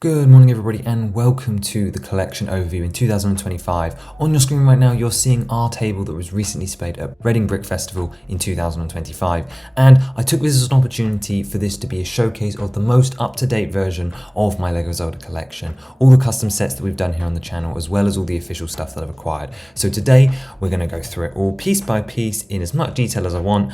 Good morning everybody and welcome to the collection overview in 2025. On your screen right now you're seeing our table that was recently displayed at Reading Brick Festival in 2025, and I took this as an opportunity for this to be a showcase of the most up-to-date version of my Lego Zelda collection, all the custom sets that we've done here on the channel as well as all the official stuff that I've acquired. So today we're going to go through it all piece by piece in as much detail as I want,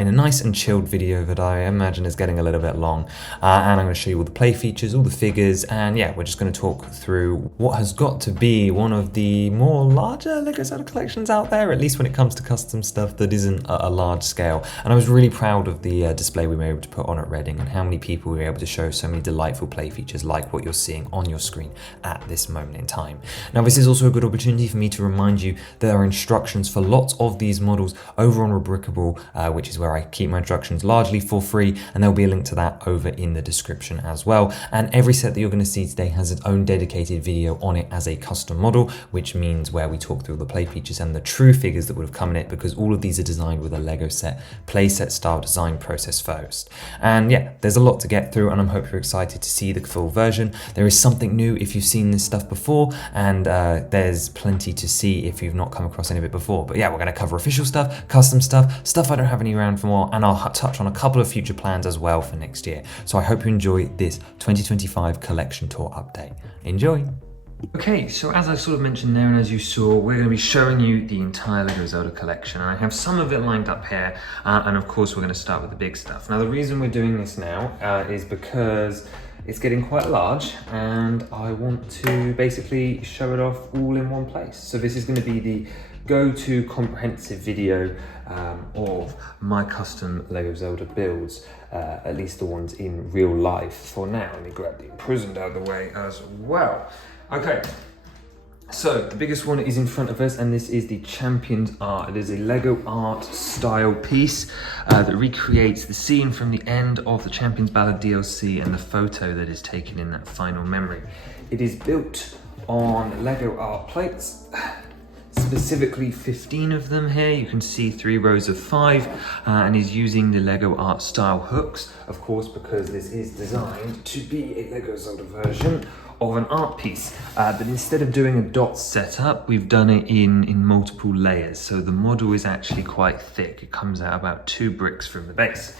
in a nice and chilled video that I imagine is getting a little bit long, and I'm going to show you all the play features, all the figures, and yeah, we're just going to talk through what has got to be one of the more larger Lego Zelda collections out there, at least when it comes to custom stuff that isn't a large scale. And I was really proud of the display we were able to put on at Reading and how many people we were able to show so many delightful play features like what you're seeing on your screen at this moment in time. Now, this is also a good opportunity for me to remind you that there are instructions for lots of these models over on Rebrickable, which is where I keep my instructions largely for free, and there'll be a link to that over in the description as well. And every set that you're going to see today has its own dedicated video on it as a custom model, which means where we talk through the play features and the true figures that would have come in it, because all of these are designed with a Lego set playset style design process first. And yeah, there's a lot to get through, and I hope you're excited to see the full version. There is something new if you've seen this stuff before, and there's plenty to see if you've not come across any of it before. But yeah, we're going to cover official stuff, custom stuff I don't have any around for more, and I'll touch on a couple of future plans as well for next year. So I hope you enjoy this 2025 collection tour update. Enjoy! Okay, so as I sort of mentioned there, and as you saw, we're going to be showing you the entire Lego Zelda collection, and I have some of it lined up here, and of course we're going to start with the big stuff. Now, the reason we're doing this now is because it's getting quite large, and I want to basically show it off all in one place. So this is going to be the go-to comprehensive video of my custom Lego Zelda builds, at least the ones in real life for now. Let me grab the imprisoned out of the way as well. Okay, so the biggest one is in front of us, and this is the Champions Art. It is a Lego art style piece that recreates the scene from the end of the Champions Ballad DLC and the photo that is taken in that final memory. It is built on Lego art plates, specifically 15 of them here. You can see 3 rows of 5, and is using the Lego art style hooks, of course, because this is designed to be a Lego Zelda version of an art piece, but instead of doing a dot setup, we've done it in multiple layers. So the model is actually quite thick. It comes out about 2 bricks from the base.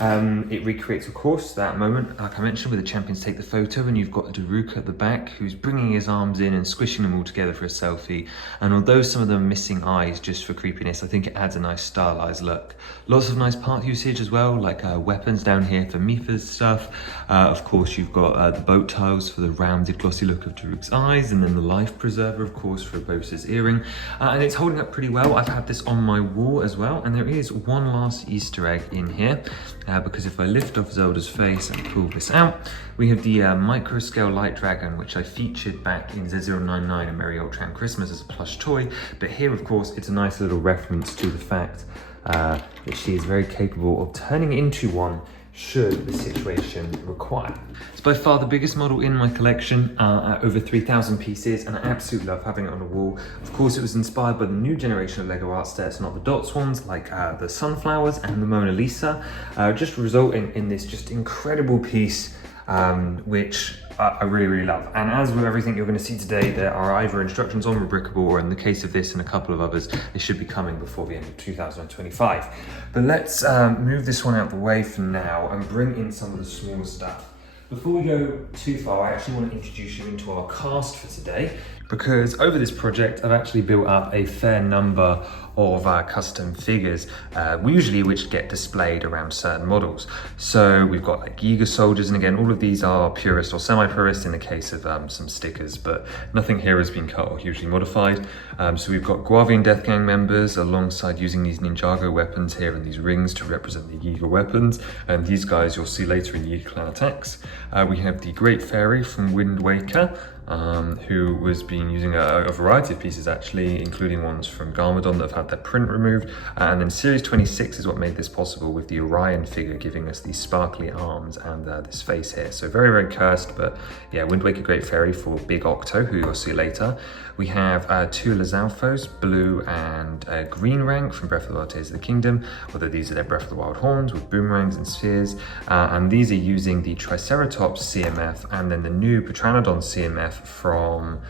It recreates, of course, that moment, like I mentioned, where the champions take the photo, and you've got Daruka at the back who's bringing his arms in and squishing them all together for a selfie. And although some of them are missing eyes just for creepiness, I think it adds a nice stylized look. Lots of nice part usage as well, like weapons down here for Mipha's stuff. Of course, you've got the boat tiles for the rounded glossy look of Daruk's eyes, and then the life preserver, of course, for Bosa's earring. And it's holding up pretty well. I've had this on my wall as well, and there is one last Easter egg in here. Because if I lift off Zelda's face and pull this out, we have the micro scale light dragon, which I featured back in Z099 and Merry Ultram Christmas as a plush toy. But here, of course, it's a nice little reference to the fact that she is very capable of turning into one should the situation require. It's by far the biggest model in my collection, at over 3,000 pieces, and I absolutely love having it on the wall. Of course, it was inspired by the new generation of Lego art sets, not the dots ones, like the sunflowers and the Mona Lisa, just resulting in this just incredible piece, which I really, really love. And as with everything you're going to see today, there are either instructions on Rebrickable, or in the case of this and a couple of others, they should be coming before the end of 2025. But let's move this one out of the way for now and bring in some of the smaller stuff. Before we go too far, I actually want to introduce you into our cast for today, because over this project, I've actually built up a fair number of custom figures, usually which get displayed around certain models. So we've got like Giga soldiers, and again, all of these are purist or semi-purist in the case of some stickers, but nothing here has been cut or hugely modified. So we've got Guavian Death Gang members alongside using these Ninjago weapons here and these rings to represent the Giga weapons, and these guys you'll see later in the Giga clan attacks. We have the Great Fairy from Wind Waker, who was been using a variety of pieces actually, including ones from Garmadon that have had their print removed. And then Series 26 is what made this possible, with the Orion figure giving us these sparkly arms and this face here. So very, very cursed, but yeah, Wind Waker Great Fairy for Big Octo, who you'll see later. We have two Lizalfos, blue and green rank from Breath of the Wild Tears of the Kingdom, although these are their Breath of the Wild horns with boomerangs and spheres. And these are using the Triceratops CMF and then the new Pteranodon CMF from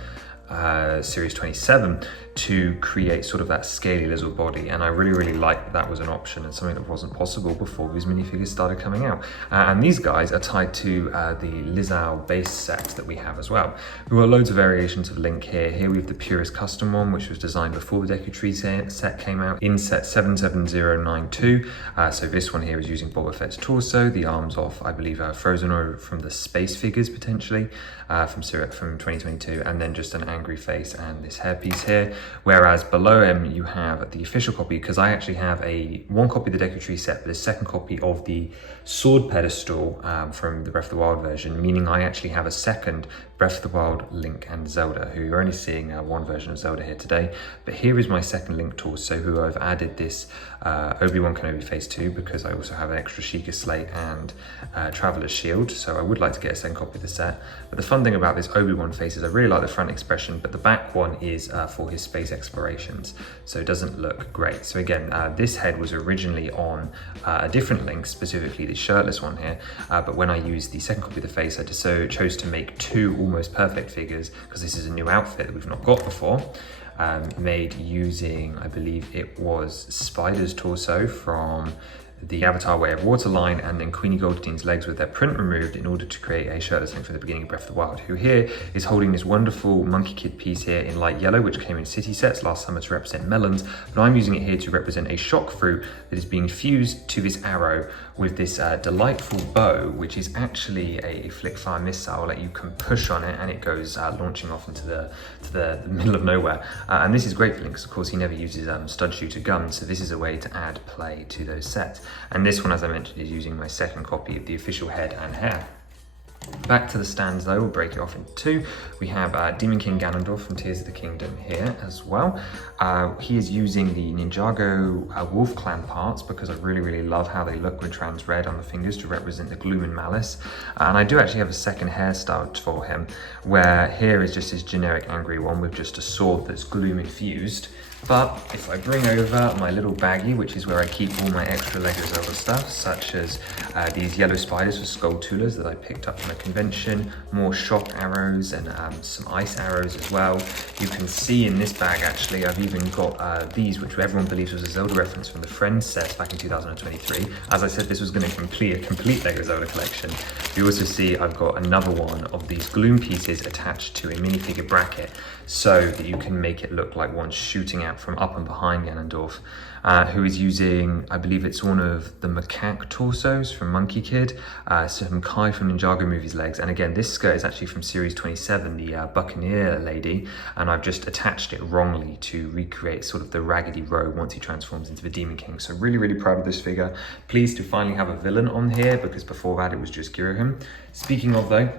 Series 27 to create sort of that scaly lizard body, and I really liked that was an option and something that wasn't possible before these minifigures started coming out. And these guys are tied to the Lizal base set that we have as well. We've got loads of variations of Link here. Here we have the Purest Custom one, which was designed before the Deku Tree set came out in set 77092. So this one here is using Boba Fett's torso, the arms off, I believe, Frozen or from the Space figures potentially from 2022, and then just an angry face and this hairpiece here. Whereas below him you have the official copy, because I actually have one copy of the Deku Tree set, but a second copy of the sword pedestal from the Breath of the Wild version, meaning I actually have a second Breath of the Wild Link and Zelda, who you're only seeing one version of Zelda here today. But here is my second Link torso, who I've added this Obi-Wan Kenobi face to, because I also have an extra Sheikah Slate and Traveler's Shield, so I would like to get a second copy of the set. But the fun thing about this Obi-Wan face is I really like the front expression, but the back one is for his space explorations, so it doesn't look great. So again, this head was originally on a different Link, specifically the shirtless one here, but when I used the second copy of the face, I chose to make two almost perfect figures, because this is a new outfit that we've not got before. Made using, I believe it was Spider's torso from the Avatar Way of Water line, and then Queenie Goldstein's legs with their print removed in order to create a shirtless Link from the beginning of Breath of the Wild, who here is holding this wonderful Monkey Kid piece here in light yellow, which came in city sets last summer to represent melons, but I'm using it here to represent a shock fruit that is being fused to this arrow with this delightful bow, which is actually a flick-fire missile that you can push on it and it goes launching off into the middle of nowhere. And this is great for Link, because of course he never uses stud shooter guns, so this is a way to add play to those sets. And this one, as I mentioned, is using my second copy of the official head and hair. Back to the stands though, we'll break it off into two. We have Demon King Ganondorf from Tears of the Kingdom here as well. He is using the Ninjago Wolf Clan parts, because I really love how they look with trans red on the fingers to represent the gloom and malice. And I do actually have a second hairstyle for him, where here is just his generic angry one with just a sword that's gloom infused. But if I bring over my little baggie, which is where I keep all my extra Lego Zelda stuff, such as these yellow spiders for Skull Tulas that I picked up from a convention, more shock arrows and some ice arrows as well. You can see in this bag actually I've even got these, which everyone believes was a Zelda reference from the Friends set back in 2023. As I said, this was going to complete a complete Lego Zelda collection. You also see I've got another one of these gloom pieces attached to a minifigure bracket, so that you can make it look like one's shooting out from up and behind Ganondorf, who is using, I believe it's one of the macaque torsos from Monkey Kid, some Kai from Ninjago Movie's legs, and again this skirt is actually from Series 27, the Buccaneer lady, and I've just attached it wrongly to recreate sort of the raggedy robe once he transforms into the Demon King. So really proud of this figure. Pleased to finally have a villain on here, because before that it was just Girahim. Speaking of though,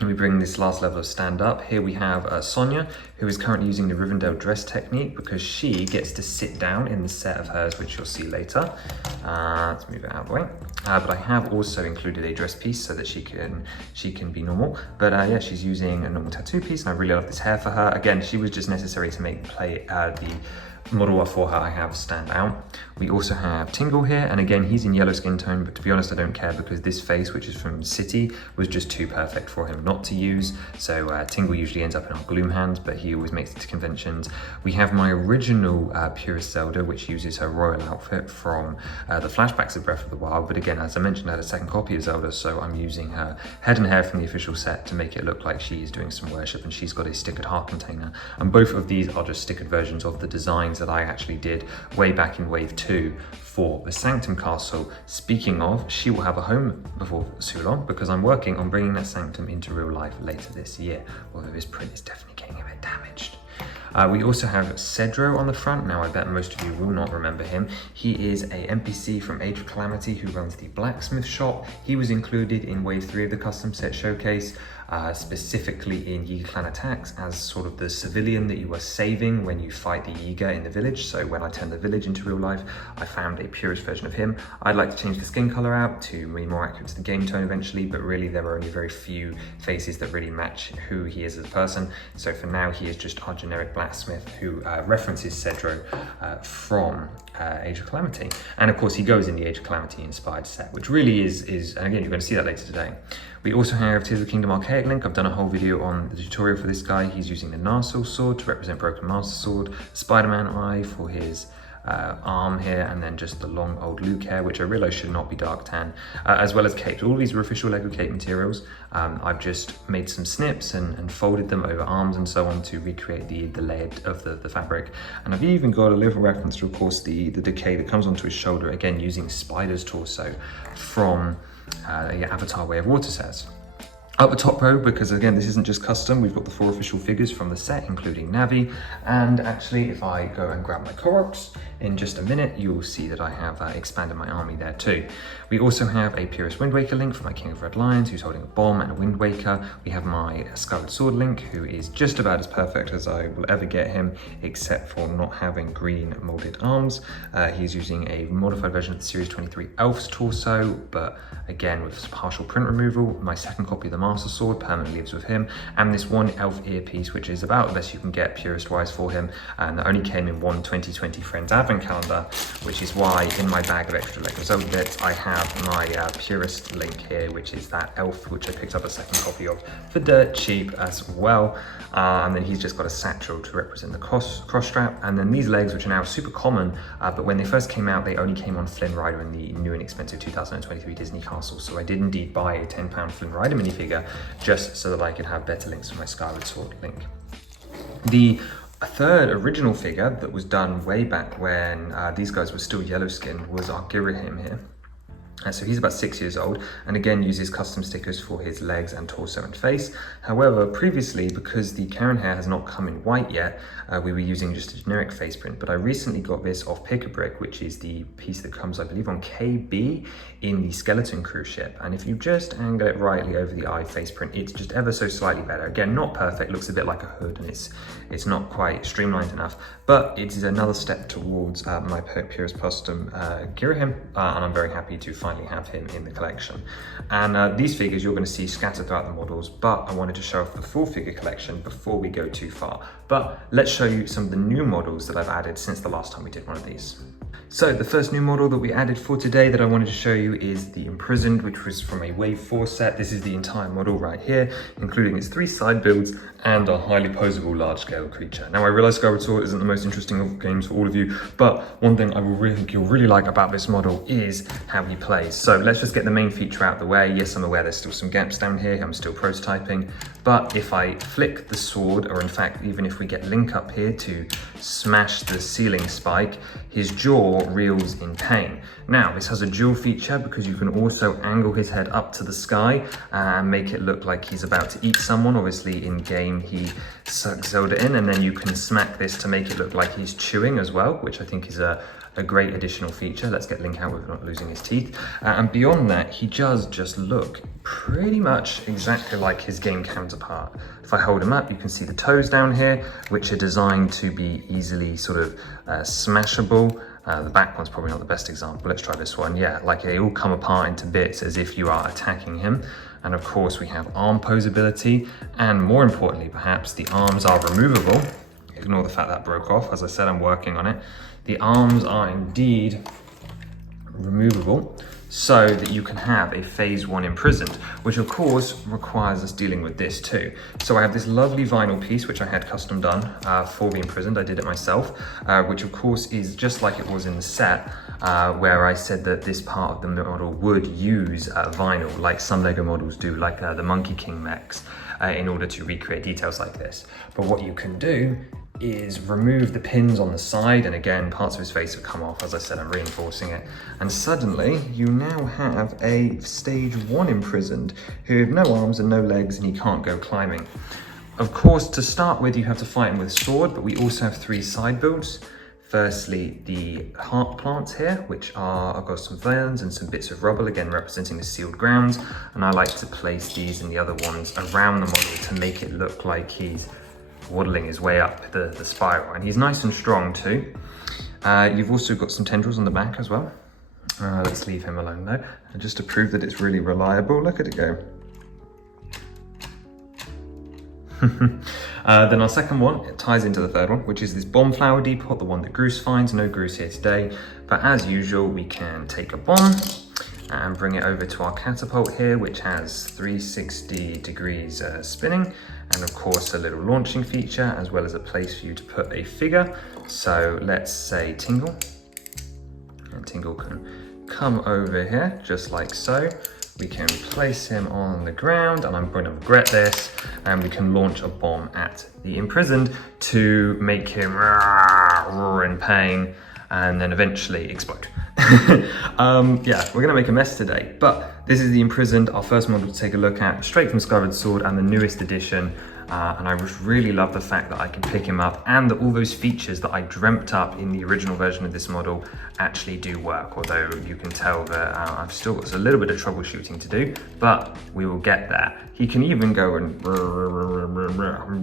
and we bring this last level of stand up. Here we have Sonia, who is currently using the Rivendell dress technique, because she gets to sit down in the set of hers, which you'll see later. Let's move it out of the way. But I have also included a dress piece so that she can be normal. But yeah, she's using a normal tattoo piece, and I really love this hair for her. Again, she was just necessary to make the model for her I have stand out. We also have Tingle here, and again he's in yellow skin tone, but to be honest I don't care, because this face, which is from City, was just too perfect for him not to use. So Tingle usually ends up in our gloom hands, but he always makes it to conventions. We have my original Purest Zelda, which uses her royal outfit from the flashbacks of Breath of the Wild, but again, as I mentioned, I had a second copy of Zelda, so I'm using her head and hair from the official set to make it look like she is doing some worship, and she's got a stickered heart container. And both of these are just stickered versions of the designs that I actually did way back in Wave 2 for the Sanctum Castle. Speaking of, she will have a home before too long, because I'm working on bringing that Sanctum into real life later this year, although this print is definitely getting a bit damaged. We also have Cedro on the front. Now I bet most of you will not remember him. He is a NPC from Age of Calamity who runs the blacksmith shop. He was included in Wave 3 of the custom set showcase. specifically in Yiga clan attacks as sort of the civilian that you are saving when you fight the Yiga in the village. So when I turned the village into real life, I found a purist version of him. I'd like to change the skin color out to be more accurate to the game tone eventually, but really there are only very few faces that really match who he is as a person. So for now, he is just our generic blacksmith who references Cedro from Age of Calamity. And of course, he goes in the Age of Calamity inspired set, which really is, and again, you're going to see that later today. We also have Tears of the Kingdom Archaic Link. I've done a whole video on the tutorial for this guy. He's using the Narsil sword to represent Broken Master Sword, Spider-Man eye for his arm here, and then just the long old Luke hair, which I realise should not be dark tan, as well as capes. All of these are official Lego cape materials. I've just made some snips and folded them over arms and so on to recreate the layer of the fabric. And I've even got a little reference to, of course, the decay that comes onto his shoulder, again using Spider's torso from Avatar Way of Water sets. Up the top row, because again, this isn't just custom, we've got the 4 official figures from the set, including Navi. And actually, if I go and grab my Koroks in just a minute, you will see that I have expanded my army there too. We also have a Purist Wind Waker link for my King of Red Lions, who's holding a bomb and a Wind Waker. We have my Skyward Sword link, who is just about as perfect as I will ever get him, except for not having green molded arms. He's using a modified version of the Series 23 Elf's torso, but again, with partial print removal. My second copy of the Master Sword permanently lives with him, and this one elf earpiece, which is about the best you can get purist wise for him, and that only came in one 2020 Friends Advent calendar, which is why in my bag of extra Lego Zelda bits I have my purist link here, which is that elf, which I picked up a second copy of for dirt cheap as well. And then he's just got a satchel to represent the cross strap, and then these legs, which are now super common, but when they first came out they only came on Flynn Rider in the new and expensive 2023 Disney Castle, so I did indeed buy a £10 Flynn Rider minifigure just so that I could have better links for my Skyward Sword link. The third original figure that was done way back when these guys were still yellow skinned was our Girahim here. So he's about 6 years old, and again uses custom stickers for his legs and torso and face. However, previously, because the Karen hair has not come in white yet, we were using just a generic face print, but I recently got this off Pick-a-Brick, which is the piece that comes, I believe, on KB in the Skeleton cruise ship. And if you just angle it rightly over the eye face print, it's just ever so slightly better. Again, not perfect, looks a bit like a hood, and it's not quite streamlined enough, but it is another step towards my Purist Custom Girahim, and I'm very happy to finally have him in the collection. And these figures you're going to see scattered throughout the models, but I wanted to show off the full figure collection before we go too far. But let's show you some of the new models that I've added since the last time we did one of these. So the first new model that we added for today that I wanted to show you is the Imprisoned, which was from a Wave 4 set. This is the entire model right here, including its 3 side builds and a highly posable large-scale creature. Now I realize Skyward Sword isn't the most interesting of games for all of you, but one thing I think you'll really like about this model is how he plays. So let's just get the main feature out of the way. Yes, I'm aware there's still some gaps down here. I'm still prototyping, but if I flick the sword, or in fact, even if we get Link up here to smash the ceiling spike, his jaw reels in pain. Now, this has a dual feature because you can also angle his head up to the sky and make it look like he's about to eat someone. Obviously, in game, he sucks Zelda in, and then you can smack this to make it look like he's chewing as well, which I think is a great additional feature. Let's get Link out with not losing his teeth. And beyond that, he does just look pretty much exactly like his game counterpart. If I hold him up, you can see the toes down here, which are designed to be easily sort of smashable. The back one's probably not the best example. Let's try this one. Yeah, like they all come apart into bits as if you are attacking him. And of course we have arm posability, and more importantly perhaps, the arms are removable. Ignore the fact that broke off. As I said, I'm working on it. The arms are indeed removable so that you can have a phase 1 Imprisoned, which of course requires us dealing with this too. So I have this lovely vinyl piece which I had custom done for the Imprisoned. I did it myself, which of course is just like it was in the set, where I said that this part of the model would use vinyl, like some Lego models do, like the Monkey King mechs, in order to recreate details like this. But what you can do is remove the pins on the side, and again, parts of his face have come off. As I said, I'm reinforcing it. And suddenly, you now have a stage 1 Imprisoned, who have no arms and no legs, and he can't go climbing. Of course, to start with, you have to fight him with a sword, but we also have 3 side builds. Firstly, the heart plants here, which are, I've got some ferns and some bits of rubble, again representing the sealed grounds, and I like to place these and the other ones around the model to make it look like he's waddling his way up the spiral, and he's nice and strong too. You've also got some tendrils on the back as well. Let's leave him alone though, and just to prove that it's really reliable, look at it go. Then our second one, it ties into the third one, which is this bomb flower depot, the one that Groose finds. No Groose here today, but as usual, we can take a bomb and bring it over to our catapult here, which has 360 degrees spinning, and of course a little launching feature, as well as a place for you to put a figure. So let's say Tingle, and Tingle can come over here, just like so. We can place him on the ground, and I'm going to regret this, and we can launch a bomb at the imprisoned to make him roar in pain and then eventually explode. Yeah, we're gonna make a mess today, but this is the imprisoned, our first model to take a look at, straight from Skyward Sword and the newest edition. And I just really love the fact that I can pick him up, and that all those features that I dreamt up in the original version of this model actually do work, although you can tell that I've still got a little bit of troubleshooting to do, but we will get there. He can even go and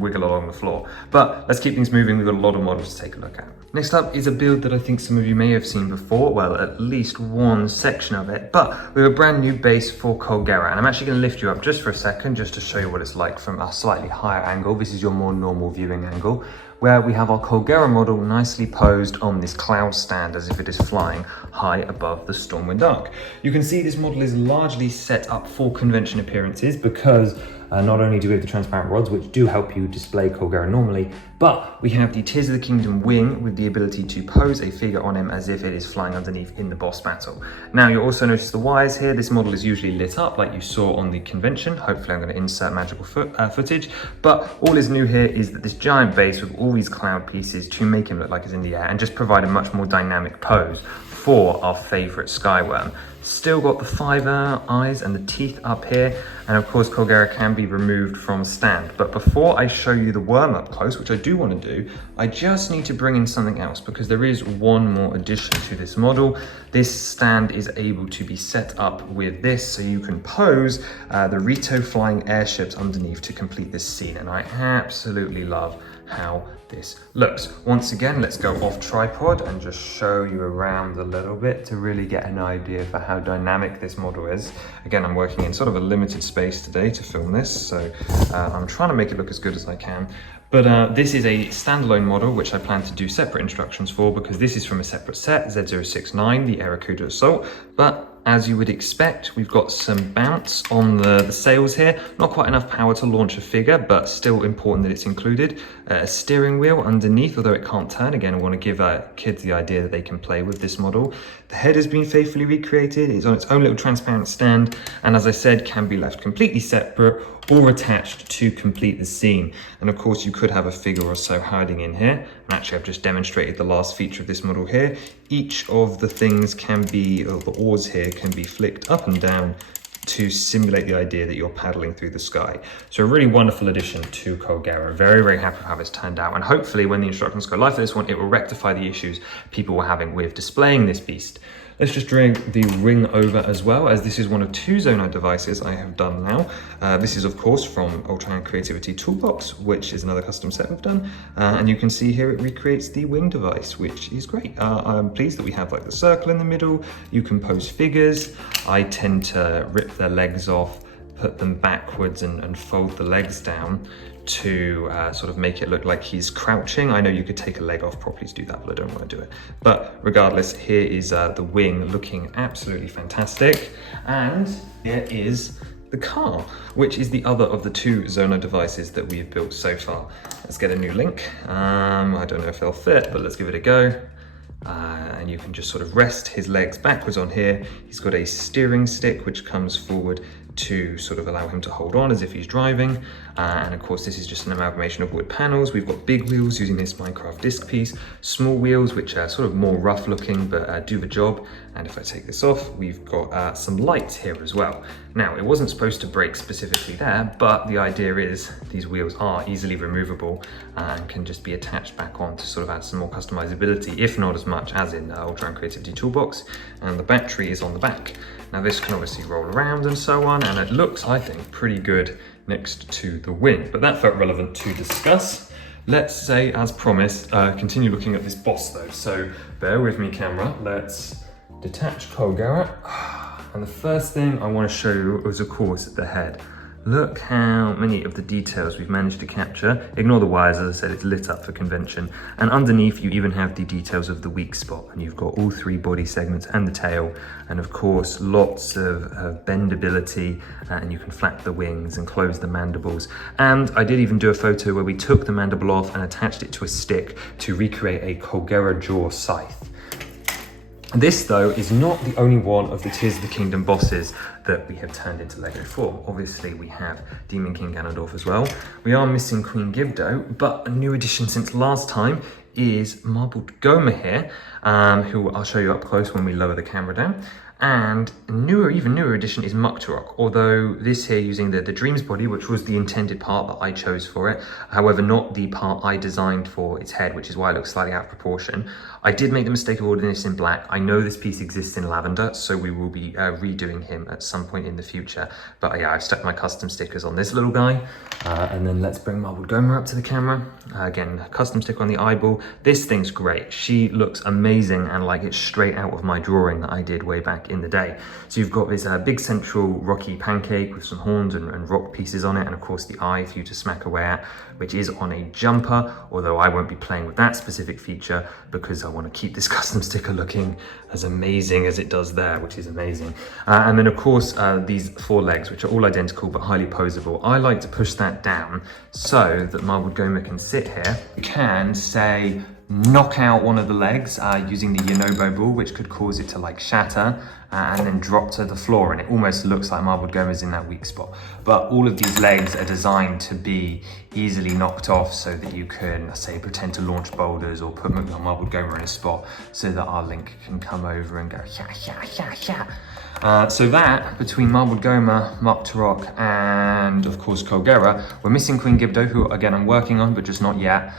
wiggle along the floor. But let's keep things moving, we've got a lot of models to take a look at. Next up is a build that I think some of you may have seen before, well, at least one section of it, but we have a brand new base for Colgera, and I'm actually going to lift you up just for a second, just to show you what it's like from a slightly higher angle. This is your more normal viewing angle, where we have our Colgera model nicely posed on this cloud stand as if it is flying high above the Stormwind Arc. You can see this model is largely set up for convention appearances, because not only do we have the transparent rods, which do help you display Colgera normally, but we have the Tears of the Kingdom wing with the ability to pose a figure on him as if it is flying underneath in the boss battle. Now you'll also notice the wires here. This model is usually lit up like you saw on the convention. Hopefully I'm going to insert magical footage, but all is new here is that this giant base with all these cloud pieces to make him look like he's in the air and just provide a much more dynamic pose for our favorite Skyworm. Still got the 5 eyes and the teeth up here, and of course Colgera can be removed from stand. But before I show you the worm up close, which I do want to do, I just need to bring in something else, because there is one more addition to this model. This stand is able to be set up with this, so you can pose the Rito flying airships underneath to complete this scene, and I absolutely love how this looks. Once again, let's go off tripod and just show you around a little bit to really get an idea for how dynamic this model is. Again, I'm working in sort of a limited space today to film this, so I'm trying to make it look as good as I can. But this is a standalone model, which I plan to do separate instructions for, because this is from a separate set, Z069, the Aerocuda Assault. But as you would expect, we've got some bounce on the sails here. Not quite enough power to launch a figure, but still important that it's included. A steering wheel underneath, although it can't turn. Again, I want to give kids the idea that they can play with this model. The head has been faithfully recreated. It's on its own little transparent stand, and as I said, can be left completely separate or attached to complete the scene. And of course, you could have a figure or so hiding in here. And actually, I've just demonstrated the last feature of this model here. Each of the things can be, or the oars here, can be flicked up and down to simulate the idea that you're paddling through the sky. So a really wonderful addition to Colgera. Very, very happy with how it's turned out. And hopefully when the instructions go live for this one, it will rectify the issues people were having with displaying this beast. Let's just drag the wing over as well, as this is one of 2 Zono devices I have done now. This is of course from Ultraman Creativity Toolbox, which is another custom set we've done. And you can see here it recreates the wing device, which is great. I'm pleased that we have like the circle in the middle. You can pose figures. I tend to rip their legs off, put them backwards and fold the legs down to sort of make it look like he's crouching. I know you could take a leg off properly to do that, but I don't want to do it. But regardless, here is the wing looking absolutely fantastic. And here is the car, which is the other of the 2 Zono devices that we have built so far. Let's get a new link. I don't know if they'll fit, but let's give it a go. And you can just sort of rest his legs backwards on here. He's got a steering stick which comes forward to sort of allow him to hold on as if he's driving. And of course, this is just an amalgamation of wood panels. We've got big wheels using this Minecraft disc piece, small wheels, which are sort of more rough looking, but do the job. And if I take this off, we've got some lights here as well. Now, it wasn't supposed to break specifically there, but the idea is these wheels are easily removable and can just be attached back on to sort of add some more customizability, if not as much as in the Ultra and Creativity Toolbox. And the battery is on the back. Now, this can obviously roll around and so on, and it looks, I think, pretty good next to the wing, but that felt relevant to discuss. Let's say, as promised, continue looking at this boss though. So bear with me, camera. Let's detach Colgarrett. And the first thing I want to show you is, of course, the head. Look how many of the details we've managed to capture. Ignore the wires, as I said, it's lit up for convention. And underneath you even have the details of the weak spot. And you've got all three body segments and the tail. And of course, lots of bendability, and you can flap the wings and close the mandibles. And I did even do a photo where we took the mandible off and attached it to a stick to recreate a Colgarrett jaw scythe. This, though, is not the only one of the Tears of the Kingdom bosses that we have turned into Lego form. Obviously, we have Demon King Ganondorf as well. We are missing Queen Gibdo, but a new addition since last time is Marbled Goma here, who I'll show you up close when we lower the camera down. And even newer addition is Muktarok, although this here using the Dreams body, which was the intended part that I chose for it, however, not the part I designed for its head, which is why it looks slightly out of proportion. I did make the mistake of ordering this in black. I know this piece exists in lavender, so we will be redoing him at some point in the future. But yeah, I've stuck my custom stickers on this little guy. And then let's bring Marbled Goma up to the camera. Again, custom sticker on the eyeball. This thing's great. She looks amazing and like it's straight out of my drawing that I did way back in the day. So you've got this big central rocky pancake with some horns and rock pieces on it, and of course the eye for you to smack away at, which is on a jumper, although I won't be playing with that specific feature because I want to keep this custom sticker looking as amazing as it does there, which is amazing. And then of course these four legs, which are all identical but highly posable. I like to push that down so that Marbled Goma can sit here. You can say knock out one of the legs using the Yonobo ball, which could cause it to like shatter and then drop to the floor, and it almost looks like Marbled Goma's in that weak spot. But all of these legs are designed to be easily knocked off so that you can, say, pretend to launch boulders or put Marbled Goma in a spot so that our Link can come over and go yeah, yeah, yeah, yeah. So that, between Marbled Goma, Muktarok, and of course Colgarrett, we're missing Queen Gibdo, who again I'm working on, but just not yet,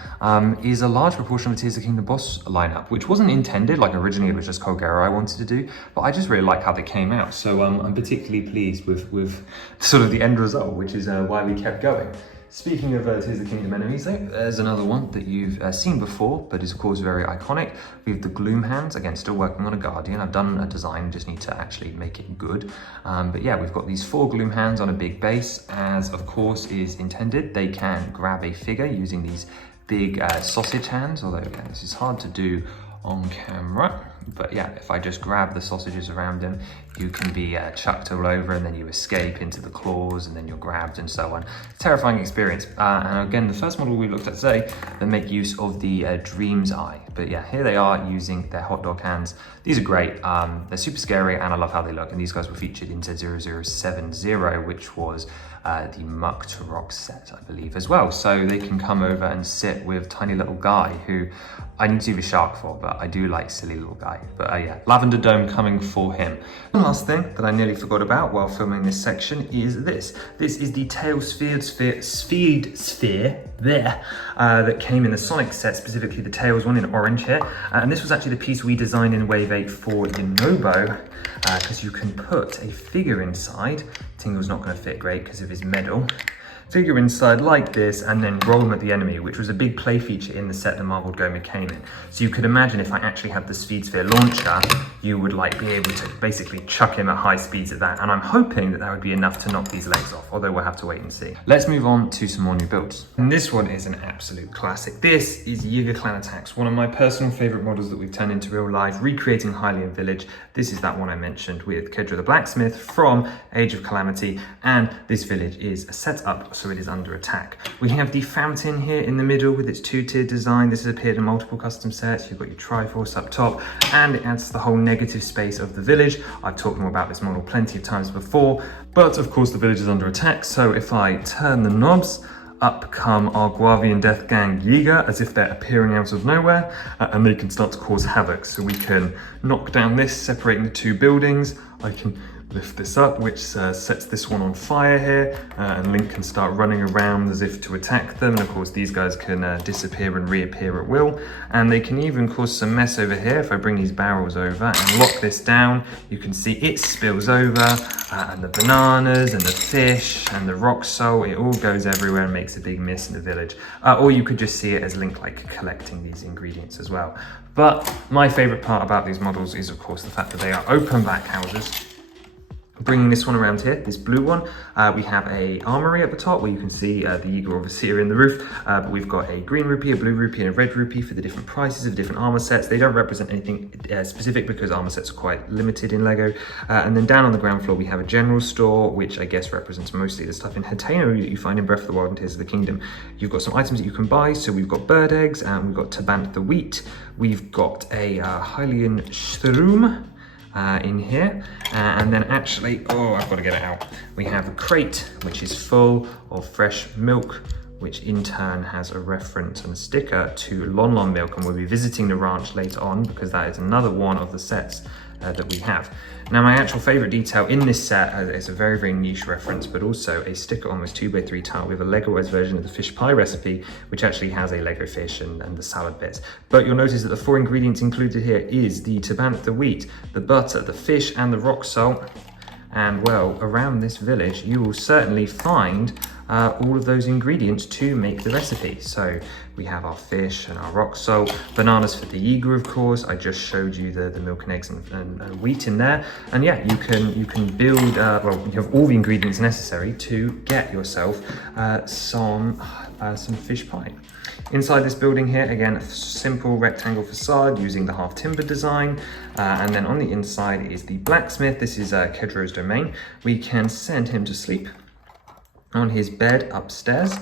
is a large proportion of the Tears of the Kingdom boss lineup, which wasn't intended. Like originally it was just Colgarrett I wanted to do, but I just really like how they came out. So I'm particularly pleased with sort of the end result, which is why we kept going. Speaking of Tears of the Kingdom enemies, though, there's another one that you've seen before, but is of course very iconic. We have the Gloom Hands. Again, still working on a Guardian. I've done a design, just need to actually make it good. But yeah, we've got these 4 Gloom Hands on a big base, as of course is intended. They can grab a figure using these big sausage hands, although again, this is hard to do on camera. But yeah, if I just grab the sausages around him, you can be chucked all over, and then you escape into the claws, and then you're grabbed and so on. Terrifying experience. And again, the first model we looked at today, they make use of the Dreams Eye. But yeah, here they are using their hot dog hands. These are great. They're super scary, and I love how they look. And these guys were featured in Z0070, which was the Muktarok set, I believe, as well. So they can come over and sit with tiny little Guy, who I need to do the shark for, but I do like silly little Guy. But yeah, Lavender Dome coming for him. One last thing that I nearly forgot about while filming this section is this. This is the Tail Sphere there that came in the Sonic set, specifically the Tails one in orange here. And this was actually the piece we designed in Wave 8 for Yonobo, because you can put a figure inside. Tingle's not going to fit great because of his medal. Figure inside like this, and then roll them at the enemy, which was a big play feature in the set that Marbled Goma came in. So you could imagine if I actually had the Speed Sphere launcher, you would like be able to basically chuck him at high speeds at that. And I'm hoping that that would be enough to knock these legs off, although we'll have to wait and see. Let's move on to some more new builds. And this one is an absolute classic. This is Yiga Clan Attacks, one of my personal favorite models that we've turned into real life, recreating Hylian Village. This is that one I mentioned with Kedra the Blacksmith from Age of Calamity. And this village is set up so it is under attack. We have the fountain here in the middle with its two-tier design. This has appeared in multiple custom sets. You've got your Triforce up top, and it adds to the whole negative space of the village. I've talked more about this model plenty of times before, but of course the village is under attack, so if I turn the knobs, up come our Guavian Death Gang Yiga, as if they're appearing out of nowhere, and they can start to cause havoc. So we can knock down this, separating the two buildings. I can lift this up, which sets this one on fire here, and Link can start running around as if to attack them. And of course these guys can disappear and reappear at will, and they can even cause some mess over here. If I bring these barrels over and lock this down, you can see it spills over, and the bananas and the fish and the rock salt, it all goes everywhere and makes a big mess in the village. Or you could just see it as Link like collecting these ingredients as well. But my favorite part about these models is of course the fact that they are open back houses. Bringing this one around here, this blue one, we have a armory at the top where you can see the Eagle Overseer in the roof, but we've got a green rupee, a blue rupee, and a red rupee for the different prices of different armor sets. They don't represent anything specific because armor sets are quite limited in Lego. And then down on the ground floor we have a general store, which I guess represents mostly the stuff in Hateno that you find in Breath of the Wild and Tears of the Kingdom. You've got some items that you can buy, so we've got bird eggs, and we've got Tabant the wheat, we've got a Hylian shroom, in here, and then actually, I've got to get it out. We have a crate which is full of fresh milk, which in turn has a reference and a sticker to Lon Lon milk, and we'll be visiting the ranch later on because that is another one of the sets that we have. Now my actual favorite detail in this set is a very, very niche reference, but also a sticker on this 2x3 tile with a Lego-ized version of the fish pie recipe, which actually has a Lego fish and the salad bits. But you'll notice that the 4 ingredients included here is the Tabant, the wheat, the butter, the fish, and the rock salt. And well, around this village, you will certainly find all of those ingredients to make the recipe. So we have our fish and our rock salt, bananas for the Yiga, of course. I just showed you the milk and eggs and wheat in there. And yeah, you can build, well, you have all the ingredients necessary to get yourself some fish pie. Inside this building here, again, a simple rectangle facade using the half timber design. And then on the inside is the blacksmith. This is Kedro's domain. We can send him to sleep on his bed upstairs.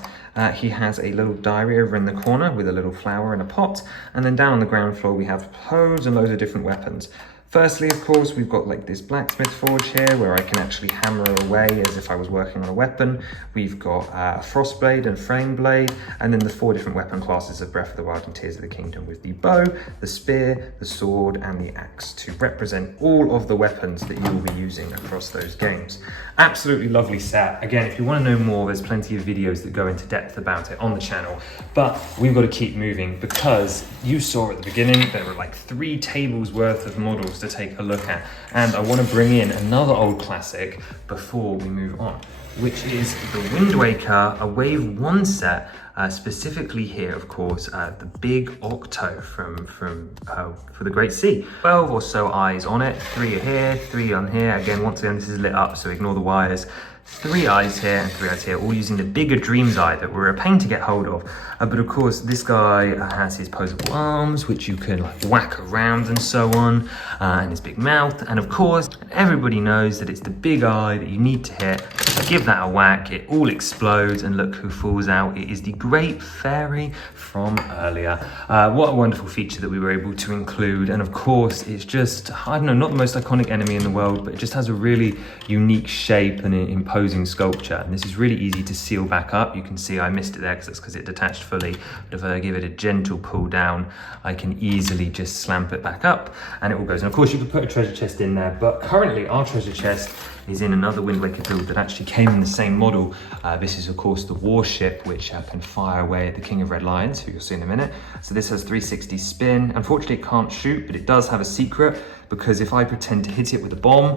He has a little diary over in the corner with a little flower in a pot. And then down on the ground floor, we have loads and loads of different weapons. Firstly, of course, we've got like this blacksmith forge here where I can actually hammer away as if I was working on a weapon. We've got a frost blade and flame blade, and then the 4 different weapon classes of Breath of the Wild and Tears of the Kingdom with the bow, the spear, the sword, and the axe to represent all of the weapons that you will be using across those games. Absolutely lovely set. Again, if you want to know more, there's plenty of videos that go into depth about it on the channel, but we've got to keep moving because you saw at the beginning there were like 3 tables worth of models to take a look at, and I want to bring in another old classic before we move on, which is the Wind Waker, a Wave 1 set, specifically here, of course, the big Octo for the Great Sea. 12 or so eyes on it, 3 are here, 3 on here. Again, once again, this is lit up, so ignore the wires. 3 eyes here and 3 eyes here, all using the bigger Dream's Eye that were a pain to get hold of. But of course, this guy has his posable arms, which you can like whack around and so on, and his big mouth. And of course, everybody knows that it's the big eye that you need to hit. So give that a whack, it all explodes, and look who falls out. It is the Great Fairy from earlier. What a wonderful feature that we were able to include. And of course, it's just, I don't know, not the most iconic enemy in the world, but it just has a really unique shape and an imposing sculpture. And this is really easy to seal back up. You can see I missed it there because it detached fully. But if I give it a gentle pull down, I can easily just slamp it back up and it all goes. And of course, you could put a treasure chest in there, but currently our treasure chest is in another Wind Waker build that actually came in the same model. This is of course the warship, which can fire away at the King of Red Lions, who you'll see in a minute. So this has 360 spin. Unfortunately, it can't shoot, but it does have a secret, because if I pretend to hit it with a bomb,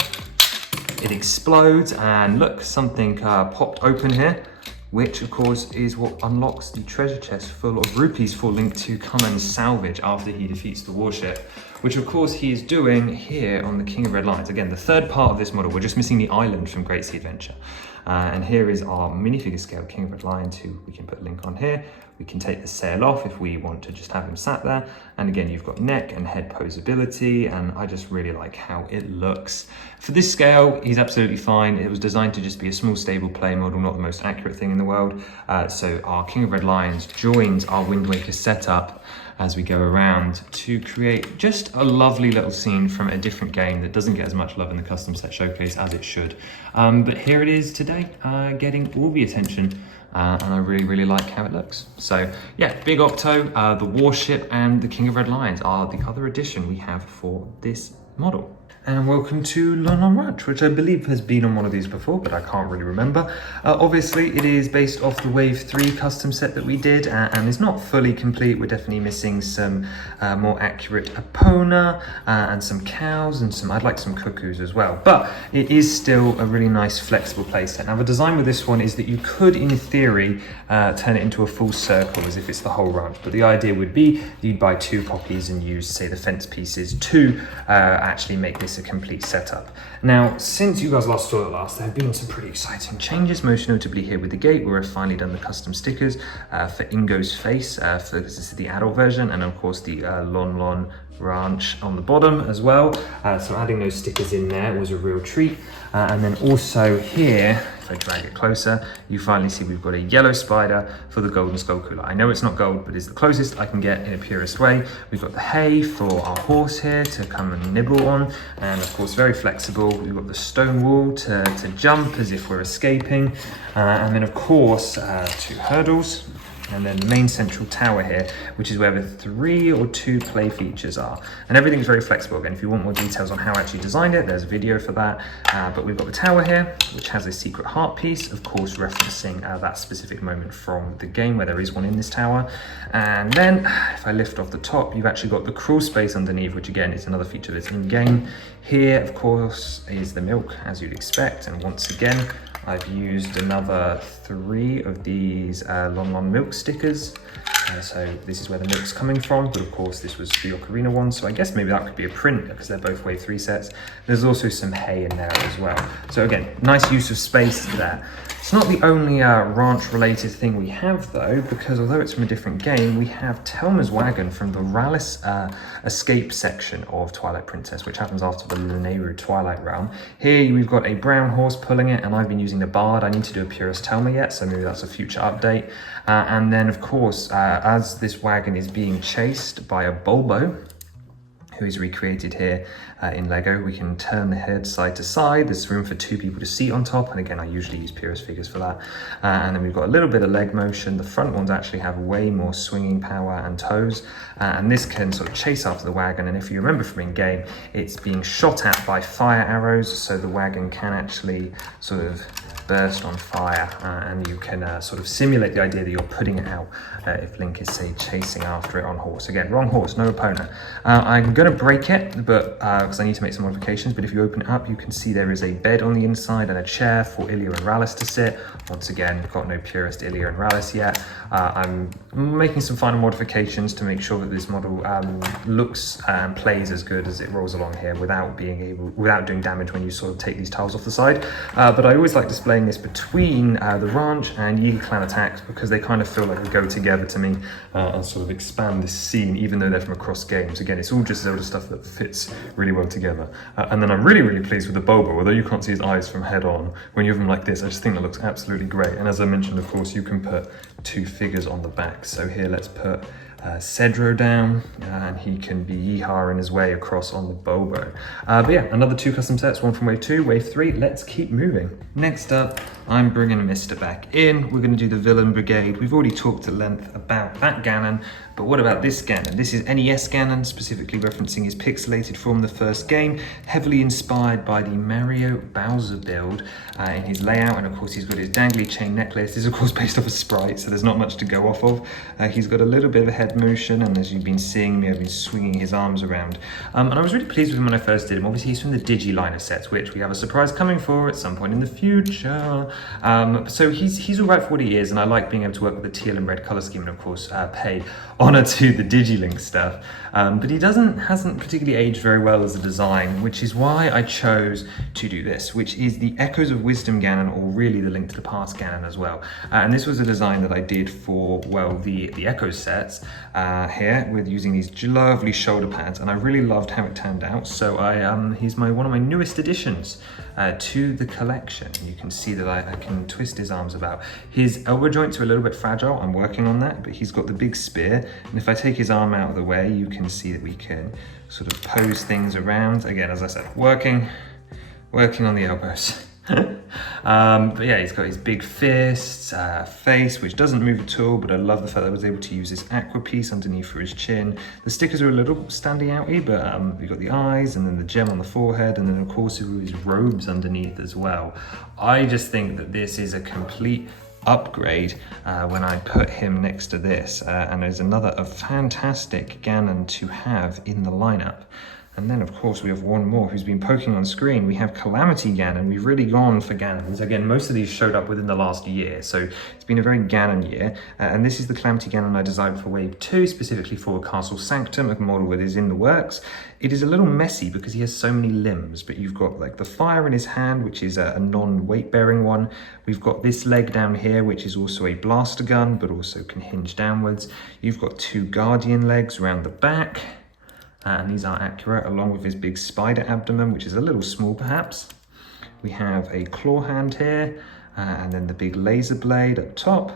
it explodes, and look, something popped open here, which of course is what unlocks the treasure chest full of rupees for Link to come and salvage after he defeats the warship. which of course he is doing here on the King of Red Lions. Again, the third part of this model, we're just missing the island from Great Sea Adventure. And here is our minifigure scale King of Red Lions, who we can put a link on here. We can take the sail off if we want to just have him sat there. And again, you've got neck and head posability, and I just really like how it looks. For this scale, he's absolutely fine. It was designed to just be a small, stable play model, not the most accurate thing in the world. So our King of Red Lions joins our Wind Waker setup as we go around to create just a lovely little scene from a different game that doesn't get as much love in the custom set showcase as it should. But here it is today, getting all the attention. And I really like how it looks. So yeah, Big Octo, the Warship, and the King of Red Lions are the other addition we have for this model. And welcome to Lon Lon Ranch, which I believe has been on one of these before, but I can't really remember. Obviously, it is based off the Wave 3 custom set that we did, and it's not fully complete. We're definitely missing some more accurate Epona, and some cows, and I'd like some cuckoos as well. But it is still a really nice, flexible playset. Now, the design with this one is that you could, in theory, turn it into a full circle as if it's the whole ranch. But the idea would be you'd buy 2 copies and use, say, the fence pieces to actually make this a complete setup. Now, since you guys last saw it last, there have been some pretty exciting changes, most notably here with the gate, where I've finally done the custom stickers for Ingo's face, for this is the adult version, and of course the Lon Lon Ranch on the bottom as well. So adding those stickers in there was a real treat. And then also here, if I drag it closer, you finally see we've got a yellow spider for the golden skull cooler. I know it's not gold, but it's the closest I can get in a purist way. We've got the hay for our horse here to come and nibble on, and of course very flexible. We've got the stone wall to jump as if we're escaping, and then of course 2 hurdles. And then the main central tower here, which is where the 3 or 2 play features are. And everything's very flexible. Again, if you want more details on how I actually designed it, there's a video for that. But we've got the tower here, which has a secret heart piece, of course, referencing that specific moment from the game where there is one in this tower. And then if I lift off the top, you've actually got the crawl space underneath, which again is another feature that's in game. Here, of course, is the milk, as you'd expect. And once again, I've used another 3 of these Lon Lon milk stickers. So this is where the milk's coming from, but of course this was the Ocarina one, so I guess maybe that could be a print because they're both Wave 3 sets. There's also some hay in there as well. So again, nice use of space there. It's not the only ranch-related thing we have though, because although it's from a different game, we have Telma's wagon from the Rallis escape section of Twilight Princess, which happens after the Lanayru Twilight Realm. Here we've got a brown horse pulling it, and I've been using the Bard. I need to do a Purist Telma yet, so maybe that's a future update. And then of course, as this wagon is being chased by a Bulbo, who is recreated here in Lego, we can turn the head side to side. There's room for 2 people to seat on top, and again I usually use Purist figures for that. And then we've got a little bit of leg motion. The front ones actually have way more swinging power and toes, and this can sort of chase after the wagon, and if you remember from in game, it's being shot at by fire arrows, so the wagon can actually sort of burst on fire, and you can sort of simulate the idea that you're putting it out if Link is, say, chasing after it on horse. Again, wrong horse, no opponent. I'm going to break it, but because I need to make some modifications, but if you open it up, you can see there is a bed on the inside and a chair for Ilya and Rallis to sit. Once again, we've got no Purist Ilya and Rallis yet. I'm making some final modifications to make sure that this model looks and plays as good as it rolls along here without doing damage when you sort of take these tiles off the side. But I always like displaying this between the ranch and Yiga Clan attacks because they kind of feel like they go together to me and sort of expand this scene, even though they're from across games. Again, it's all just Zelda stuff that fits really well together. And then I'm really pleased with the Bulbo, although you can't see his eyes from head on. When you have them like this, I just think that looks absolutely great. And as I mentioned, of course, you can put 2 figures on the back. So here, let's put Cedro down, and he can be yeehaw-ing his way across on the Bulbo. But yeah, another 2 custom sets, one from Wave 2, Wave 3, let's keep moving. Next up, I'm bringing Mister back in. We're going to do the Villain Brigade. We've already talked at length about that Ganon, but what about this Ganon? This is NES Ganon, specifically referencing his pixelated form the first game, heavily inspired by the Mario Bowser build in his layout, and of course he's got his dangly chain necklace. This is of course based off a sprite, so there's not much to go off of. He's got a little bit of a head motion, and as you've been seeing me, I've been swinging his arms around. And I was really pleased with him when I first did him. Obviously, he's from the Digi line of sets, which we have a surprise coming for at some point in the future. So he's all right for what he is, and I like being able to work with the teal and red color scheme, and of course, pay honor to the Digilink stuff. But he hasn't particularly aged very well as a design, which is why I chose to do this, which is the Echoes of Wisdom Ganon, or really the Link to the Past Ganon as well. And this was a design that I did for, well, the Echoes sets here, with using these lovely shoulder pads, and I really loved how it turned out. So he's one of my newest additions to the collection. You can see that I can twist his arms about. His elbow joints are a little bit fragile. I'm working on that, but he's got the big spear, and if I take his arm out of the way, you can see that we can sort of pose things around. Again, as I said, working on the elbows. But yeah, he's got his big fists, face, which doesn't move at all, but I love the fact that I was able to use this aqua piece underneath for his chin. The stickers are a little standing outy, but we've got the eyes, and then the gem on the forehead, and then of course his robes underneath as well. I just think that this is a complete upgrade when I put him next to this, and there's a fantastic Ganon to have in the lineup. And then of course we have one more who's been poking on screen. We have Calamity Ganon. We've really gone for Ganons. Again, most of these showed up within the last year, so it's been a very Ganon year. And this is the Calamity Ganon I designed for Wave 2, specifically for Castle Sanctum, a model that is in the works. It is a little messy because he has so many limbs, but you've got like the fire in his hand, which is a non-weight bearing one. We've got this leg down here, which is also a blaster gun, but also can hinge downwards. You've got two guardian legs around the back. And these are accurate, along with his big spider abdomen, which is a little small perhaps. We have a claw hand here, and then the big laser blade up top,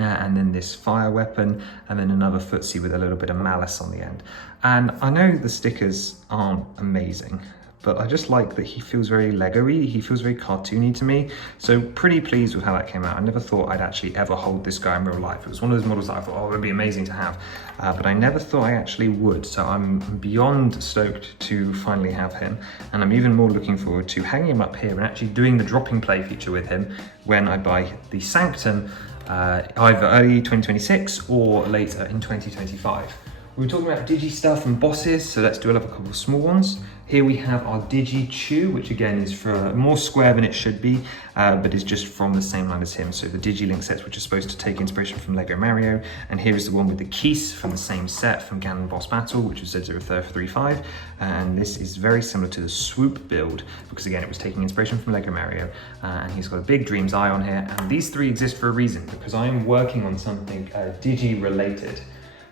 and then this fire weapon, and then another footsie with a little bit of malice on the end. And I know the stickers aren't amazing, but I just like that he feels very Lego-y, he feels very cartoony to me. So pretty pleased with how that came out. I never thought I'd actually ever hold this guy in real life. It was one of those models that I thought, oh, it would be amazing to have. But I never thought I actually would. So I'm beyond stoked to finally have him. And I'm even more looking forward to hanging him up here and actually doing the dropping play feature with him when I buy the Sanctum, either early 2026 or later in 2025. We were talking about Digi stuff and bosses, so let's do a couple of small ones. Here we have our Digi Chew, which again is for more square than it should be, but is just from the same line as him. So the Digilink sets, which are supposed to take inspiration from Lego Mario, and here is the one with the Keys from the same set from Ganon Boss Battle, which was Z035, and this is very similar to the Swoop build, because again, it was taking inspiration from Lego Mario, and he's got a big Dream's Eye on here, and these three exist for a reason, because I am working on something Digi related.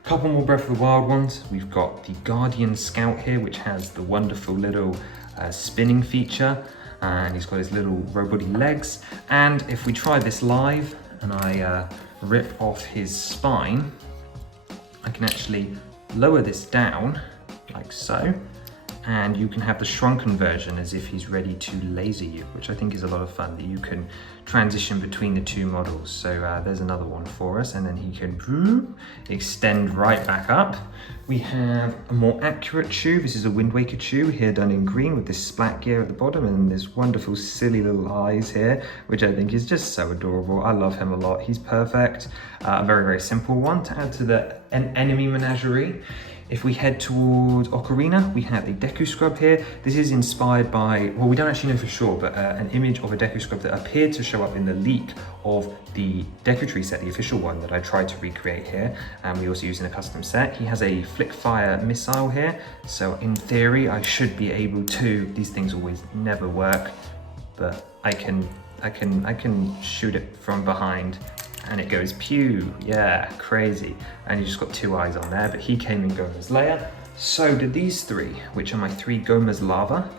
Couple more Breath of the Wild ones. We've got the Guardian Scout here, which has the wonderful little spinning feature, and he's got his little robot-y legs. And if we try this live and I rip off his spine, I can actually lower this down like so, and you can have the shrunken version as if he's ready to laser you, which I think is a lot of fun, that you can transition between the two models. So there's another one for us, and then he can extend right back up. We have a more accurate Chew. This is a Wind Waker Chew here done in green with this splat gear at the bottom and this wonderful silly little eyes here, which I think is just so adorable. I love him a lot. He's perfect. A very, very simple one to add to the enemy menagerie. If we head towards Ocarina, we have a Deku Scrub here. This is inspired by, well, we don't actually know for sure, but an image of a Deku Scrub that appeared to show up in the leak of the Deku Tree set, the official one that I tried to recreate here. And we also use in a custom set. He has a flick fire missile here. So in theory, I should be able to, these things always never work, but I can shoot it from behind and it goes pew, yeah, crazy. And you just got two eyes on there, but he came in Goma's layer. So did these three, which are my three Goma's Lava.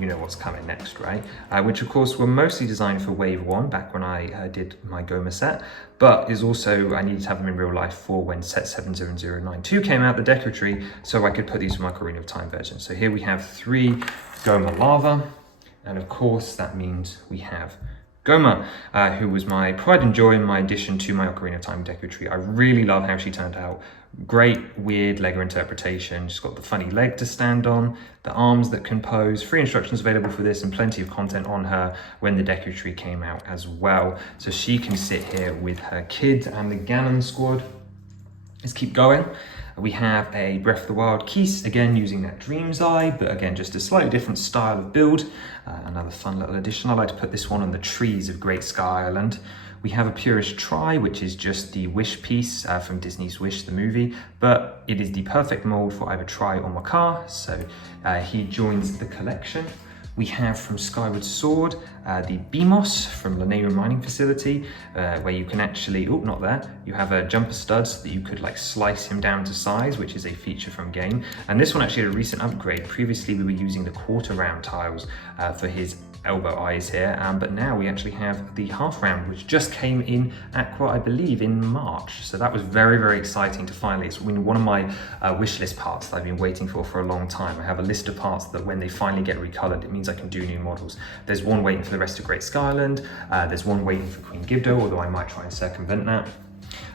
You know what's coming next, right? Which of course were mostly designed for Wave 1 back when I did my Goma set, but is also, I needed to have them in real life for when set 70092 came out, the Deku Tree, so I could put these in my Ocarina of Time version. So here we have three Goma Lava, and of course that means we have Goma, who was my pride and joy and my addition to my Ocarina of Time deco tree. I really love how she turned out. Great, weird Lego interpretation. She's got the funny leg to stand on, the arms that can pose, free instructions available for this, and plenty of content on her when the deco tree came out as well. So she can sit here with her kids and the Ganon squad. Let's keep going. We have a Breath of the Wild Keese, again using that Dream's Eye, but again just a slightly different style of build. Another fun little addition. I like to put this one on the trees of Great Sky Island. We have a Purist Try, which is just the Wish piece from Disney's Wish, the movie, but it is the perfect mold for either Try or Makar, so he joins the collection. We have from Skyward Sword, the Beamos from Lanayru Mining Facility, where you can actually, oh, not there, you have a jumper stud so that you could like slice him down to size, which is a feature from game. And this one actually had a recent upgrade. Previously we were using the quarter round tiles for his elbow eyes here, but now we actually have the half round, which just came in Aqua, I believe, in March. So that was very, very exciting to finally, it's one of my wish list parts that I've been waiting for a long time. I have a list of parts that when they finally get recolored, it means I can do new models. There's one waiting for the rest of Great Skyland, there's one waiting for Queen Gibdo, although I might try and circumvent that.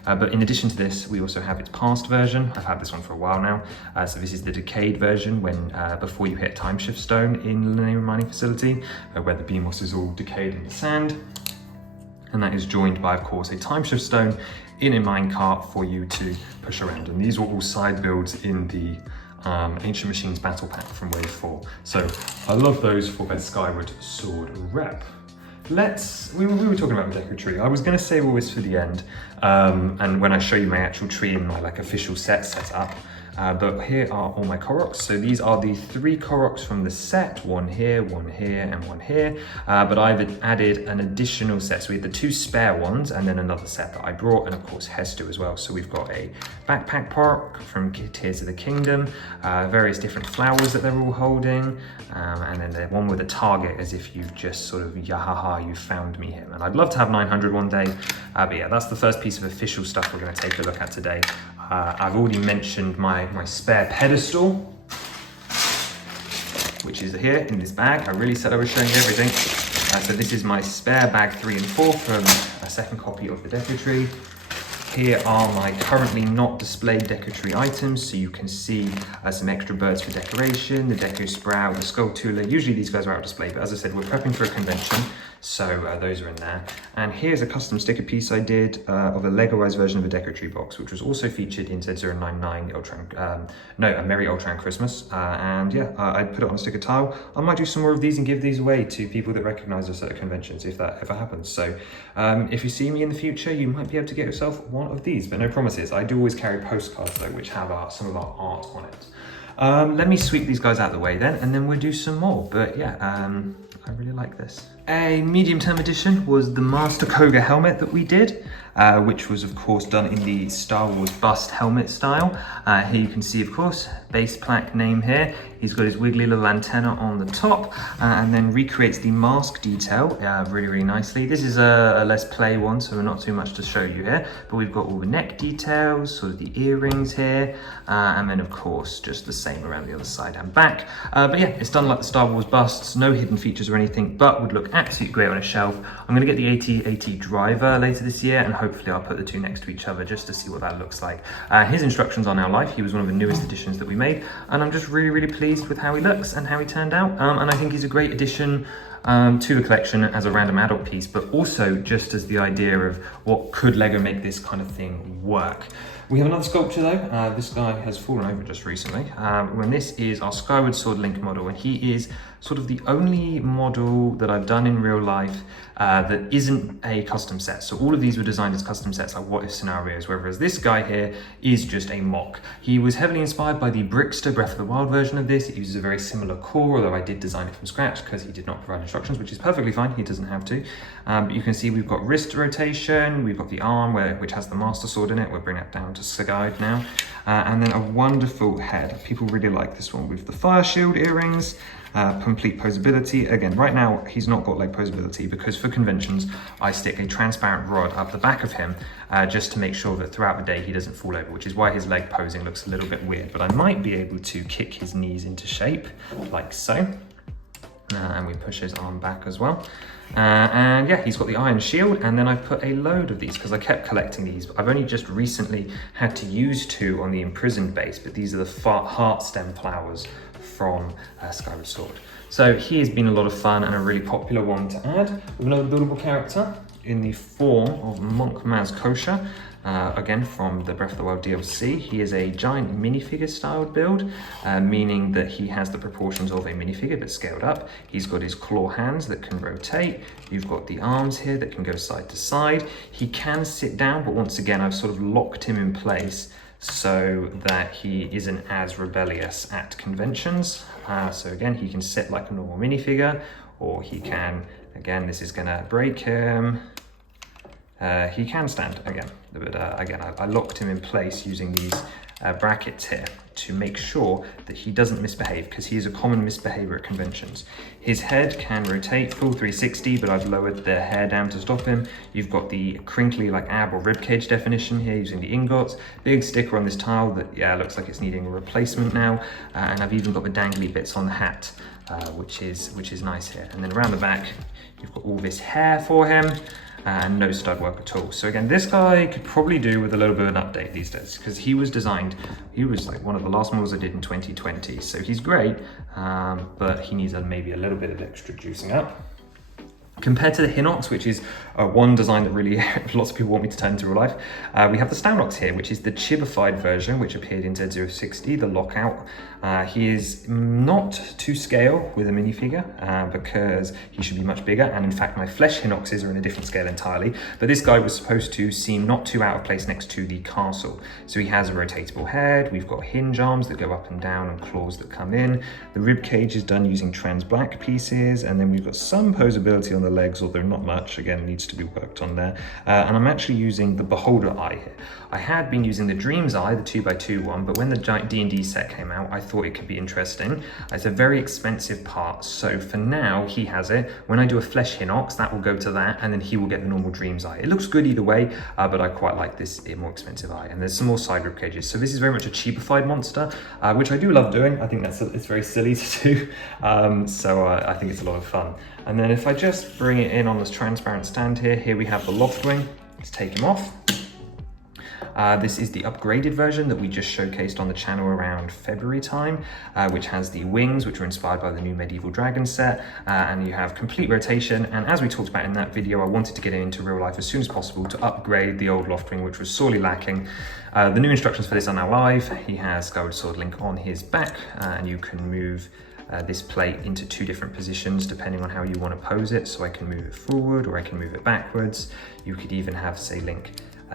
But in addition to this, we also have its past version. I've had this one for a while now. So this is the decayed version when before you hit Time Shift Stone in the Lanayru Mining Facility, where the Beamos is all decayed in the sand. And that is joined by, of course, a Time Shift Stone in a minecart for you to push around. And these were all side builds in the Ancient Machines Battle Pack from Wave 4. So I love those for a Skyward Sword rep. We were talking about the deco tree. I was going to save all this for the end, and when I show you my actual tree and my like official set up. But here are all my Koroks. So these are the 3 Koroks from the set, one here, and one here. But I've added an additional set. So we had the 2 spare ones and then another set that I brought, and of course Hestu as well. So we've got a backpack park from Tears of the Kingdom, various different flowers that they're all holding, and then the one with a target as if you've just sort of, yahaha, you found me him. And I'd love to have 900 one day, but yeah, that's the first piece of official stuff we're gonna take a look at today. I've already mentioned my spare pedestal, which is here in this bag. I really said I was showing you everything. So this is my spare bag 3 and 4 from a second copy of the deco tree. Here are my currently not displayed deco tree items, so you can see some extra birds for decoration, the deco sprout, the Skulltula. Usually these guys are out of display, but as I said, we're prepping for a convention, so those are in there. And here's a custom sticker piece I did of a Legoized version of a deco tree box, which was also featured in Z099 a Merry Ultran Christmas. And yeah, I put it on a sticker tile. I might do some more of these and give these away to people that recognize us at conventions if that ever happens. So if you see me in the future, you might be able to get yourself one of these, but no promises. I do always carry postcards though, which have some of our art on it. Let me sweep these guys out of the way then, and then we'll do some more. But yeah, I really like this. A medium-term edition was the Master Koga helmet that we did, which was of course done in the Star Wars bust helmet style. Here you can see, of course, base plaque name here. He's got his wiggly little antenna on the top, and then recreates the mask detail really, really nicely. This is a Let's Play one, so not too much to show you here, but we've got all the neck details, sort of the earrings here, and then of course, just the same around the other side and back. But yeah, it's done like the Star Wars busts, no hidden features or anything, but would look absolutely great on a shelf. I'm gonna get the AT-AT driver later this year, and hopefully I'll put the 2 next to each other just to see what that looks like. His instructions are now live. He was one of the newest additions that we made, and I'm just really, really pleased with how he looks and how he turned out. And I think he's a great addition to the collection as a random adult piece, but also just as the idea of what could Lego make this kind of thing work. We have another sculpture though. This guy has fallen over just recently. When this is our Skyward Sword Link model, and he is sort of the only model that I've done in real life that isn't a custom set. So all of these were designed as custom sets, like what if scenarios, whereas this guy here is just a mock. He was heavily inspired by the Brickster Breath of the Wild version of this. It uses a very similar core, although I did design it from scratch because he did not provide instructions, which is perfectly fine, he doesn't have to. But you can see we've got wrist rotation, we've got the arm which has the Master Sword in it. We'll bring that down to Sagide now. And then a wonderful head. People really like this one with the fire shield earrings, complete posability. Again, right now he's not got leg posability because for conventions I stick a transparent rod up the back of him just to make sure that throughout the day he doesn't fall over, which is why his leg posing looks a little bit weird. But I might be able to kick his knees into shape like so. And we push his arm back as well. And yeah, he's got the iron shield, and then I put a load of these because I kept collecting these. I've only just recently had to use 2 on the imprisoned base, but these are the heart stem flowers from Skyward Sword. So he has been a lot of fun and a really popular one to add with another buildable character in the form of Monk Maz Kosha. Again, from the Breath of the Wild DLC. He is a giant minifigure styled build, meaning that he has the proportions of a minifigure but scaled up. He's got his claw hands that can rotate. You've got the arms here that can go side to side. He can sit down, but once again, I've sort of locked him in place so that he isn't as rebellious at conventions. So again, he can sit like a normal minifigure, or he can, again, this is gonna break him. He can stand again, but again, I locked him in place using these brackets here to make sure that he doesn't misbehave, because he is a common misbehavior at conventions. His head can rotate full 360, but I've lowered the hair down to stop him. You've got the crinkly like ab or ribcage definition here using the ingots. Big sticker on this tile that, yeah, looks like it's needing a replacement now. And I've even got the dangly bits on the hat, which is nice here. And then around the back, you've got all this hair for him. And no stud work at all. So again, this guy could probably do with a little bit of an update these days, because he was like one of the last models I did in 2020. So he's great, but he needs maybe a little bit of extra juicing up. Compared to the Hinox, which is one design that really lots of people want me to turn into real life, we have the Staurox here, which is the chibified version, which appeared in Z060, the lockout. He is not to scale with a minifigure because he should be much bigger, and in fact my flesh Hinoxes are in a different scale entirely, but this guy was supposed to seem not too out of place next to the castle. So he has a rotatable head, we've got hinge arms that go up and down and claws that come in. The rib cage is done using trans black pieces, and then we've got some posability on the legs, although not much, again needs to be worked on there. And I'm actually using the Beholder Eye here. I had been using the Dreams Eye, the 2x2 one, but when the D&D set came out, I thought it could be interesting. It's a very expensive part, so for now he has it. When I do a flesh Hinox, that will go to that, and then he will get the normal Dreams Eye. It looks good either way, but I quite like this more expensive eye. And there's some more side rib cages, so this is very much a cheapified monster, which I do love doing. I think it's very silly to do, so I think it's a lot of fun. And then if I just bring it in on this transparent stand here we have the Loftwing. Let's take him off. This is the upgraded version that we just showcased on the channel around February time, which has the wings, which were inspired by the new Medieval Dragon set, and you have complete rotation. And as we talked about in that video, I wanted to get it into real life as soon as possible to upgrade the old Loftwing, which was sorely lacking. The new instructions for this are now live. He has Skyward Sword link on his back, and you can move this plate into 2 different positions depending on how you want to pose it. So I can move it forward or I can move it backwards. You could even have, say, Link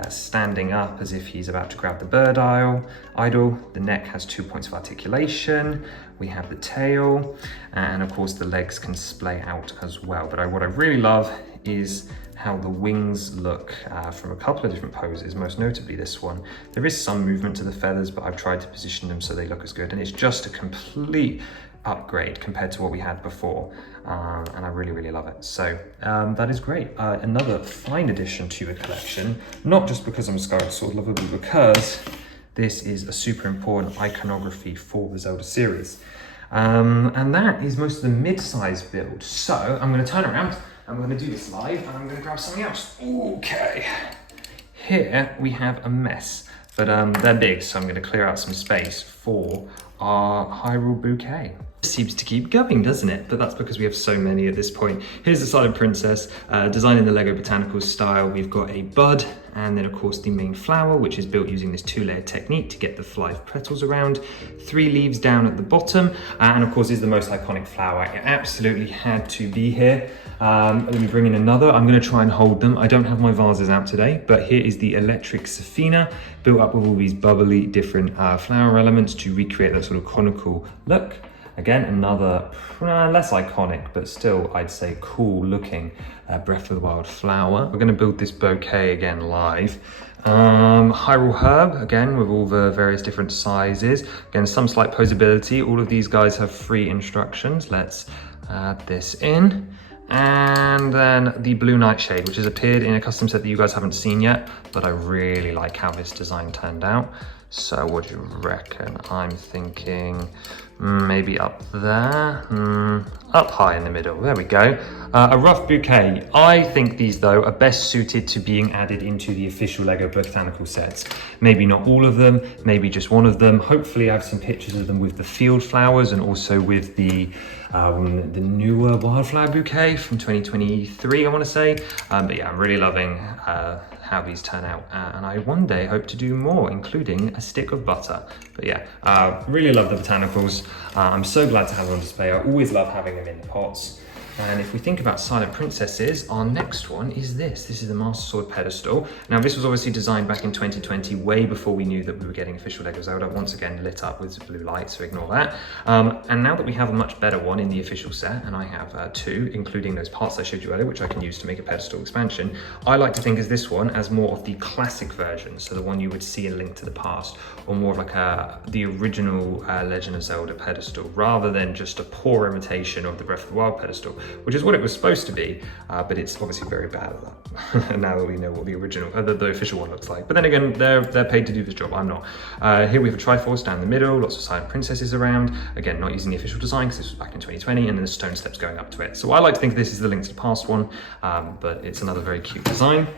standing up as if he's about to grab the bird idol. The neck has 2 points of articulation. We have the tail, and of course the legs can splay out as well. But what I really love is how the wings look from a couple of different poses, most notably this one. There is some movement to the feathers, but I've tried to position them so they look as good, and it's just a complete upgrade compared to what we had before, and I really love it. So that is great. Another fine addition to the collection, not just because I'm a Skyward Sword lover, but because this is a super important iconography for the Zelda series, and that is most of the mid-size build. So I'm going to turn around and we're going to do this live, and I'm going to grab something else. Okay, here we have a mess, but they're big, so I'm going to clear out some space for our Hyrule bouquet. It seems to keep going, doesn't it? But that's because we have so many at this point. Here's the Silent Princess, designed in the Lego Botanicals style. We've got a bud, and then of course the main flower, which is built using this 2-layer technique to get the 5 petals around. 3 leaves down at the bottom, and of course is the most iconic flower. It absolutely had to be here. Let me bring in another. I'm going to try and hold them. I don't have my vases out today, but here is the Electric Safina, built up with all these bubbly different flower elements to recreate that sort of conical look. Again, another less iconic, but still I'd say cool looking Breath of the Wild flower. We're going to build this bouquet again live. Hyrule Herb, again with all the various different sizes. Again, some slight posability. All of these guys have free instructions. Let's add this in. And then the Blue Nightshade, which has appeared in a custom set that you guys haven't seen yet, but I really like how this design turned out. So what do you reckon? I'm thinking maybe up there, up high in the middle. There we go. A rough bouquet. I think these though are best suited to being added into the official Lego botanical sets. Maybe not all of them, maybe just one of them. Hopefully I have some pictures of them with the field flowers and also with the newer wildflower bouquet from 2023, I want to say. But yeah, I'm really loving how these turn out, and I one day hope to do more, including a stick of butter. But yeah, really love the botanicals. I'm so glad to have them on display. I always love having them in the pots. And if we think about silent princesses, our next one is this. This is the Master Sword pedestal. Now this was obviously designed back in 2020, way before we knew that we were getting official Lego Zelda, once again lit up with blue light, so ignore that. And now that we have a much better one in the official set, and I have two, including those parts I showed you earlier, which I can use to make a pedestal expansion, I like to think of this one as more of the classic version, so the one you would see in Link to the Past, or more of like the original Legend of Zelda pedestal, rather than just a poor imitation of the Breath of the Wild pedestal, which is what it was supposed to be, but it's obviously very bad at that. Now that we know what the original, the official one looks like. But then again, they're paid to do this job, I'm not. Here we have a Triforce down the middle, lots of silent princesses around. Again, not using the official design because this was back in 2020, and then the stone steps going up to it. So I like to think this is the Link to the Past one, but it's another very cute design.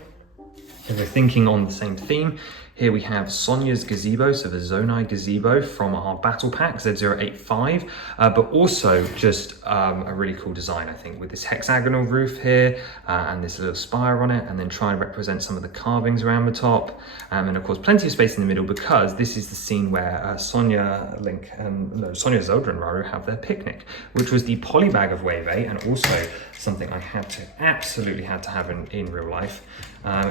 If we're thinking on the same theme, here we have Sonia's gazebo, so the Zonai gazebo from our battle pack, Z085, but also just a really cool design, I think, with this hexagonal roof here and this little spire on it, and then try and represent some of the carvings around the top. And of course, plenty of space in the middle because this is the scene where Sonia, Sonia, Zelda and Raru have their picnic, which was the polybag of Wave 8, and also something I absolutely had to have in real life,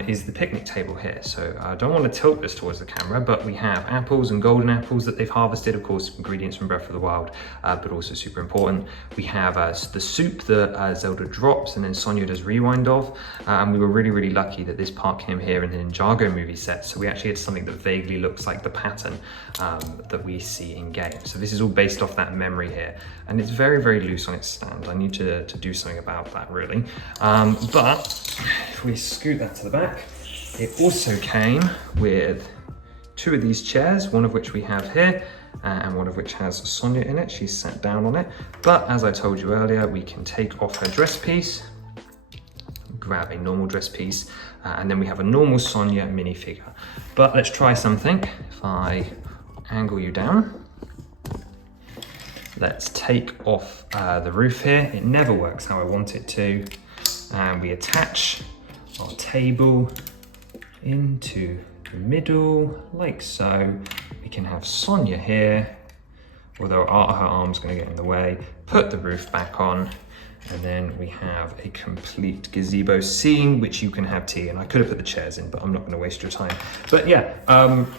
is the picnic table here. So I don't want to tilt this towards the camera, but we have apples and golden apples that they've harvested, of course, ingredients from Breath of the Wild, but also super important. We have the soup that Zelda drops and then Sonia does rewind of, and we were really lucky that this part came here in the Ninjago movie set, so we actually had something that vaguely looks like the pattern that we see in game. So this is all based off that memory here, and it's very loose on its stand. I need to do something about that, really. But if we scoot that to the back, it also came with two of these chairs, one of which we have here, and one of which has Sonia in it. She's sat down on it. But as I told you earlier, we can take off her dress piece, grab a normal dress piece, and then we have a normal Sonia minifigure. But let's try something. If I angle you down, let's take off the roof here. It never works how I want it to. And we attach our table into the middle, like so. We can have Sonia here, although her arm's gonna get in the way. Put the roof back on, and then we have a complete gazebo scene, which you can have tea. And I could have put the chairs in, but I'm not gonna waste your time. But yeah,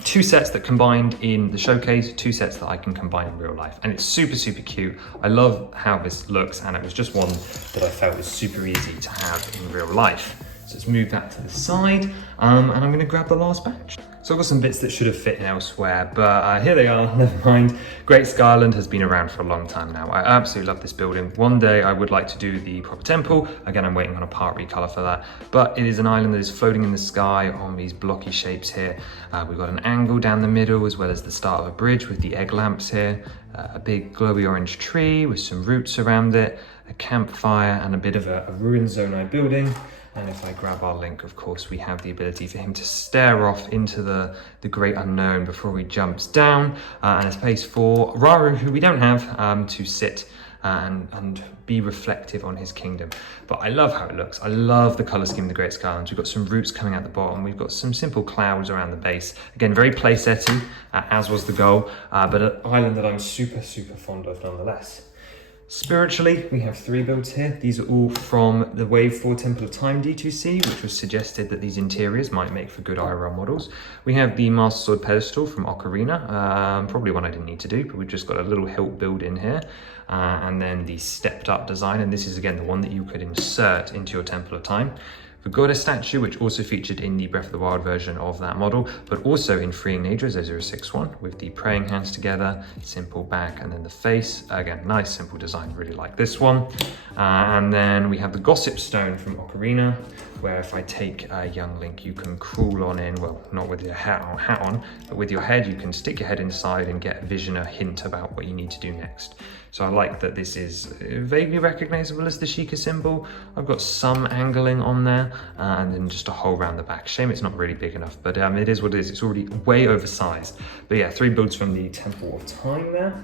two sets that combined in the showcase, two sets that I can combine in real life. And it's super cute. I love how this looks, and it was just one that I felt was super easy to have in real life. So let's move that to the side, and I'm gonna grab the last batch. So I've got some bits that should have fit in elsewhere, but here they are, never mind. Great Sky Island has been around for a long time now. I absolutely love this building. One day I would like to do the proper temple. Again, I'm waiting on a part recolor for that, but it is an island that is floating in the sky on these blocky shapes here. We've got an angle down the middle, as well as the start of a bridge with the egg lamps here, a big glowy orange tree with some roots around it, a campfire, and a bit of a ruined Zonai building. And if I grab our Link, of course, we have the ability for him to stare off into the great unknown before he jumps down, and a space for Raru, who we don't have, to sit and be reflective on his kingdom. But I love how it looks. I love the color scheme of the Great Sky Islands. We've got some roots coming out the bottom. We've got some simple clouds around the base. Again, very playsetty, as was the goal, but an island that I'm super fond of nonetheless. Spiritually, we have three builds here. These are all from the Wave 4 Temple of Time D2C, which was suggested that these interiors might make for good IRL models. We have the Master Sword pedestal from Ocarina, probably one I didn't need to do, but we've just got a little hilt build in here. And then the stepped up design, and this is again the one that you could insert into your Temple of Time. The goddess statue, which also featured in the Breath of the Wild version of that model, but also in Freeing Nature 061 with the praying hands together, simple back, and then the face. Again, nice simple design, really like this one. And then we have the Gossip Stone from Ocarina, where if I take young Link, you can crawl on in, well, not with your hat on, but with your head, you can stick your head inside and get a vision, a hint about what you need to do next. So I like that this is vaguely recognizable as the Sheikah symbol. I've got some angling on there, and then just a hole around the back. Shame it's not really big enough, but it is what it is. It's already way oversized. But yeah, 3 builds from the Temple of Time there.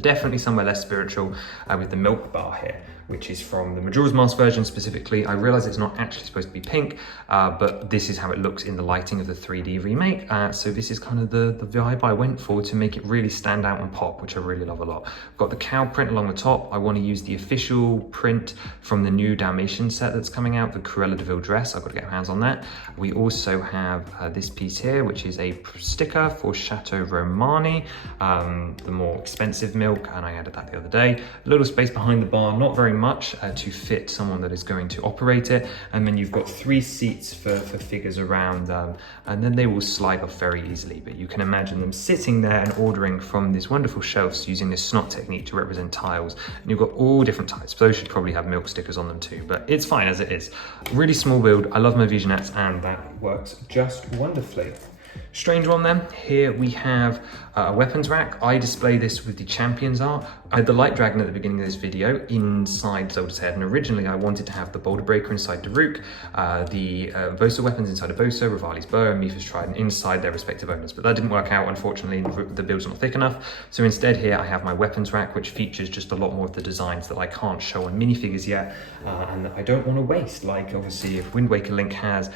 Definitely somewhere less spiritual with the milk bar here, which is from the Majora's Mask version specifically. I realize it's not actually supposed to be pink, but this is how it looks in the lighting of the 3D remake. So this is kind of the vibe I went for to make it really stand out and pop, which I really love a lot. I've got the cow print along the top. I want to use the official print from the new Dalmatian set that's coming out, the Cruella de Vil dress. I've got to get my hands on that. We also have this piece here, which is a sticker for Chateau Romani, the more expensive milk, and I added that the other day. A little space behind the bar, not very much to fit someone that is going to operate it, and then you've got 3 seats for figures around, and then they will slide off very easily, but you can imagine them sitting there and ordering from these wonderful shelves using this snot technique to represent tiles, and you've got all different types. Those should probably have milk stickers on them too, but it's fine as it is. Really small build. I love my Visionettes, and that works just wonderfully. Strange one then. Here we have a weapons rack. I display this with the Champions art. I had the Light Dragon at the beginning of this video inside Zelda's head, and originally I wanted to have the Boulder Breaker inside Daruk, the Bosa weapons inside of Bosa, Rivali's bow, and Mipha's trident inside their respective owners, but that didn't work out, unfortunately. The build's not thick enough, so instead here I have my weapons rack, which features just a lot more of the designs that I can't show on minifigures yet, and that I don't want to waste. Like, obviously, if Wind Waker Link has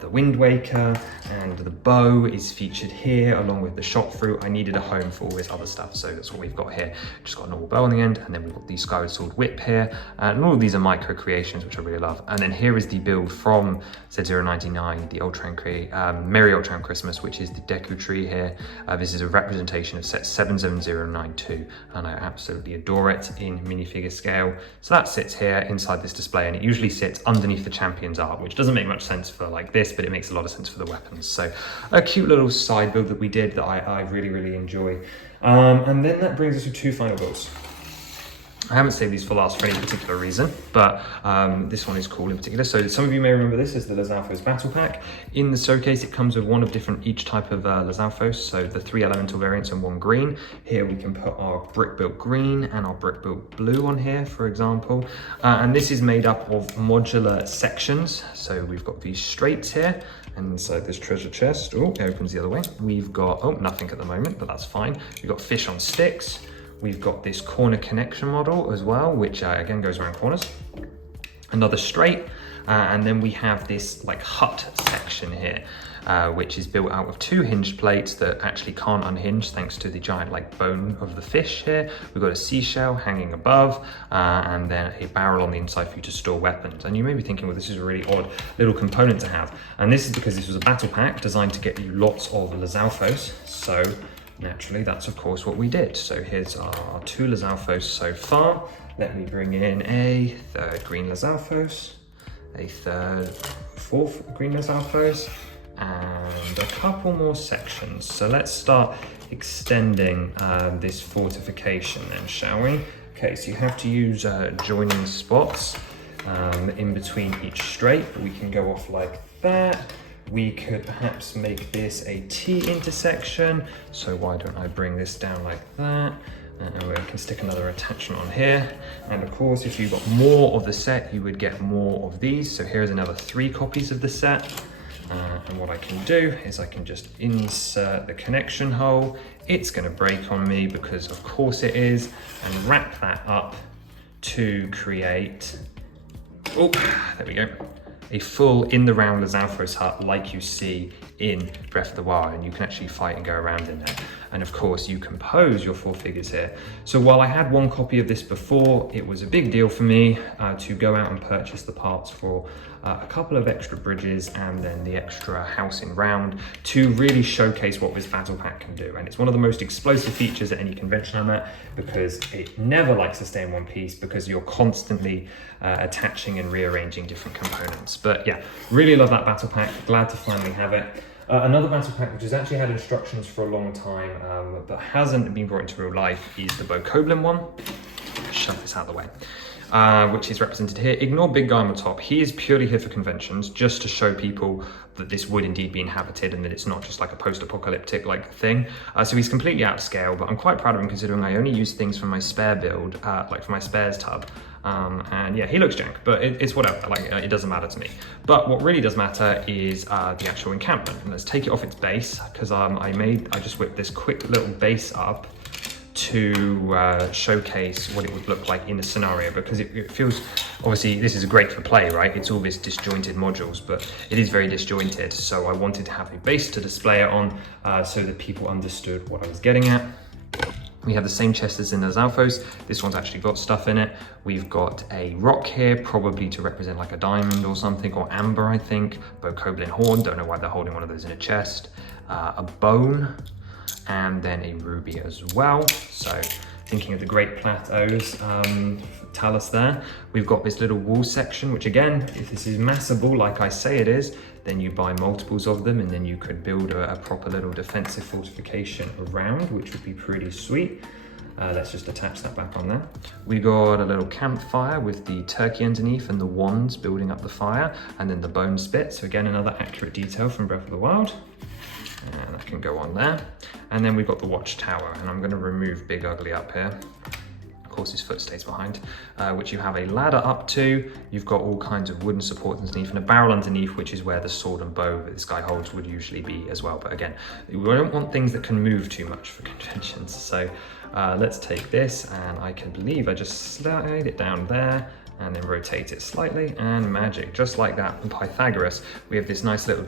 the Wind Waker, and the bow is featured here along with the shot fruit, I needed a home for all this other stuff, so that's what we've got here. Just got a normal bow on the end, and then we've got the Skyward Sword whip here, and all of these are micro creations, which I really love. And then here is the build from Z099, the Merry Ultron Christmas, which is the Deku tree here. This is a representation of set 77092, and I absolutely adore it in minifigure scale. So that sits here inside this display, and it usually sits underneath the Champions art, which doesn't make much sense for like this, but it makes a lot of sense for the weapons. So a cute little side build that we did that I really, really enjoy. And then that brings us to 2 final builds. I haven't saved these for last for any particular reason, but this one is cool in particular. So some of you may remember this as the Lizalfos Battle Pack. In the showcase, it comes with one of each type of Lizalfos, so the 3 elemental variants and 1 green. Here we can put our brick built green and our brick built blue on here, for example. And this is made up of modular sections. So we've got these straights here, and inside this treasure chest, oh, it opens the other way. We've got, oh, nothing at the moment, but that's fine. We've got fish on sticks. We've got this corner connection model as well, which again goes around corners. Another straight, and then we have this like hut section here, which is built out of 2 hinged plates that actually can't unhinge thanks to the giant like bone of the fish here. We've got a seashell hanging above, and then a barrel on the inside for you to store weapons. And you may be thinking, well, this is a really odd little component to have. And this is because this was a battle pack designed to get you lots of Lizalfos. So naturally, that's of course what we did. So here's our 2 Lizalfos so far. Let me bring in a 3rd green Lizalfos, a 3rd, 4th green Lizalfos, and a couple more sections. So let's start extending this fortification then, shall we? Okay, so you have to use joining spots in between each straight, but we can go off like that. We could perhaps make this a T intersection. So why don't I bring this down like that? And we can stick another attachment on here. And of course, if you got more of the set, you would get more of these. So here's another 3 copies of the set. And what I can do is I can just insert the connection hole. It's gonna break on me because of course it is, and wrap that up to create, oh, there we go, a full in the round Lizalfos hut like you see in Breath of the Wild, and you can actually fight and go around in there. And of course you compose your 4 figures here. So while I had 1 copy of this before, it was a big deal for me to go out and purchase the parts for a couple of extra bridges and then the extra house in round to really showcase what this battle pack can do. And it's one of the most explosive features at any convention I'm at, because it never likes to stay in one piece because you're constantly attaching and rearranging different components. But yeah, really love that battle pack, glad to finally have it. Another battle pack which has actually had instructions for a long time but hasn't been brought into real life is the Bokoblin one. Shove this out of the way. which is represented here. Ignore big guy on the top. He is purely here for conventions, just to show people that this would indeed be inhabited and that it's not just like a post-apocalyptic like thing. So he's completely out of scale, but I'm quite proud of him considering I only use things from my spare build, like from my spares tub. And yeah, he looks jank, but it's whatever, like it doesn't matter to me. But what really does matter is the actual encampment. And let's take it off its base, because I just whipped this quick little base up to showcase what it would look like in a scenario, because it feels, obviously this is great for play, right? It's all this disjointed modules, but it is very disjointed. So I wanted to have a base to display it on so that people understood what I was getting at. We have the same chest as in the Zalfos. This one's actually got stuff in it. We've got a rock here, probably to represent like a diamond or something, or amber, I think. Bokoblin horn, don't know why they're holding one of those in a chest. A bone, and then a ruby as well. So thinking of the Great Plateaus, Talus there. We've got this little wall section, which again, if this is massable like I say it is, then you buy multiples of them and then you could build a proper little defensive fortification around, which would be pretty sweet. Let's just attach that back on there. We got a little campfire with the turkey underneath and the wands building up the fire, and then the bone spit. So again, another accurate detail from Breath of the Wild. And that can go on there. And then we've got the watchtower, and I'm going to remove Big Ugly up here. Of course, his foot stays behind, which you have a ladder up to. You've got all kinds of wooden supports underneath and a barrel underneath, which is where the sword and bow that this guy holds would usually be as well. But again, we don't want things that can move too much for conventions. So let's take this, and I can believe I just slide it down there and then rotate it slightly, and magic, just like that. In Pythagoras, we have this nice little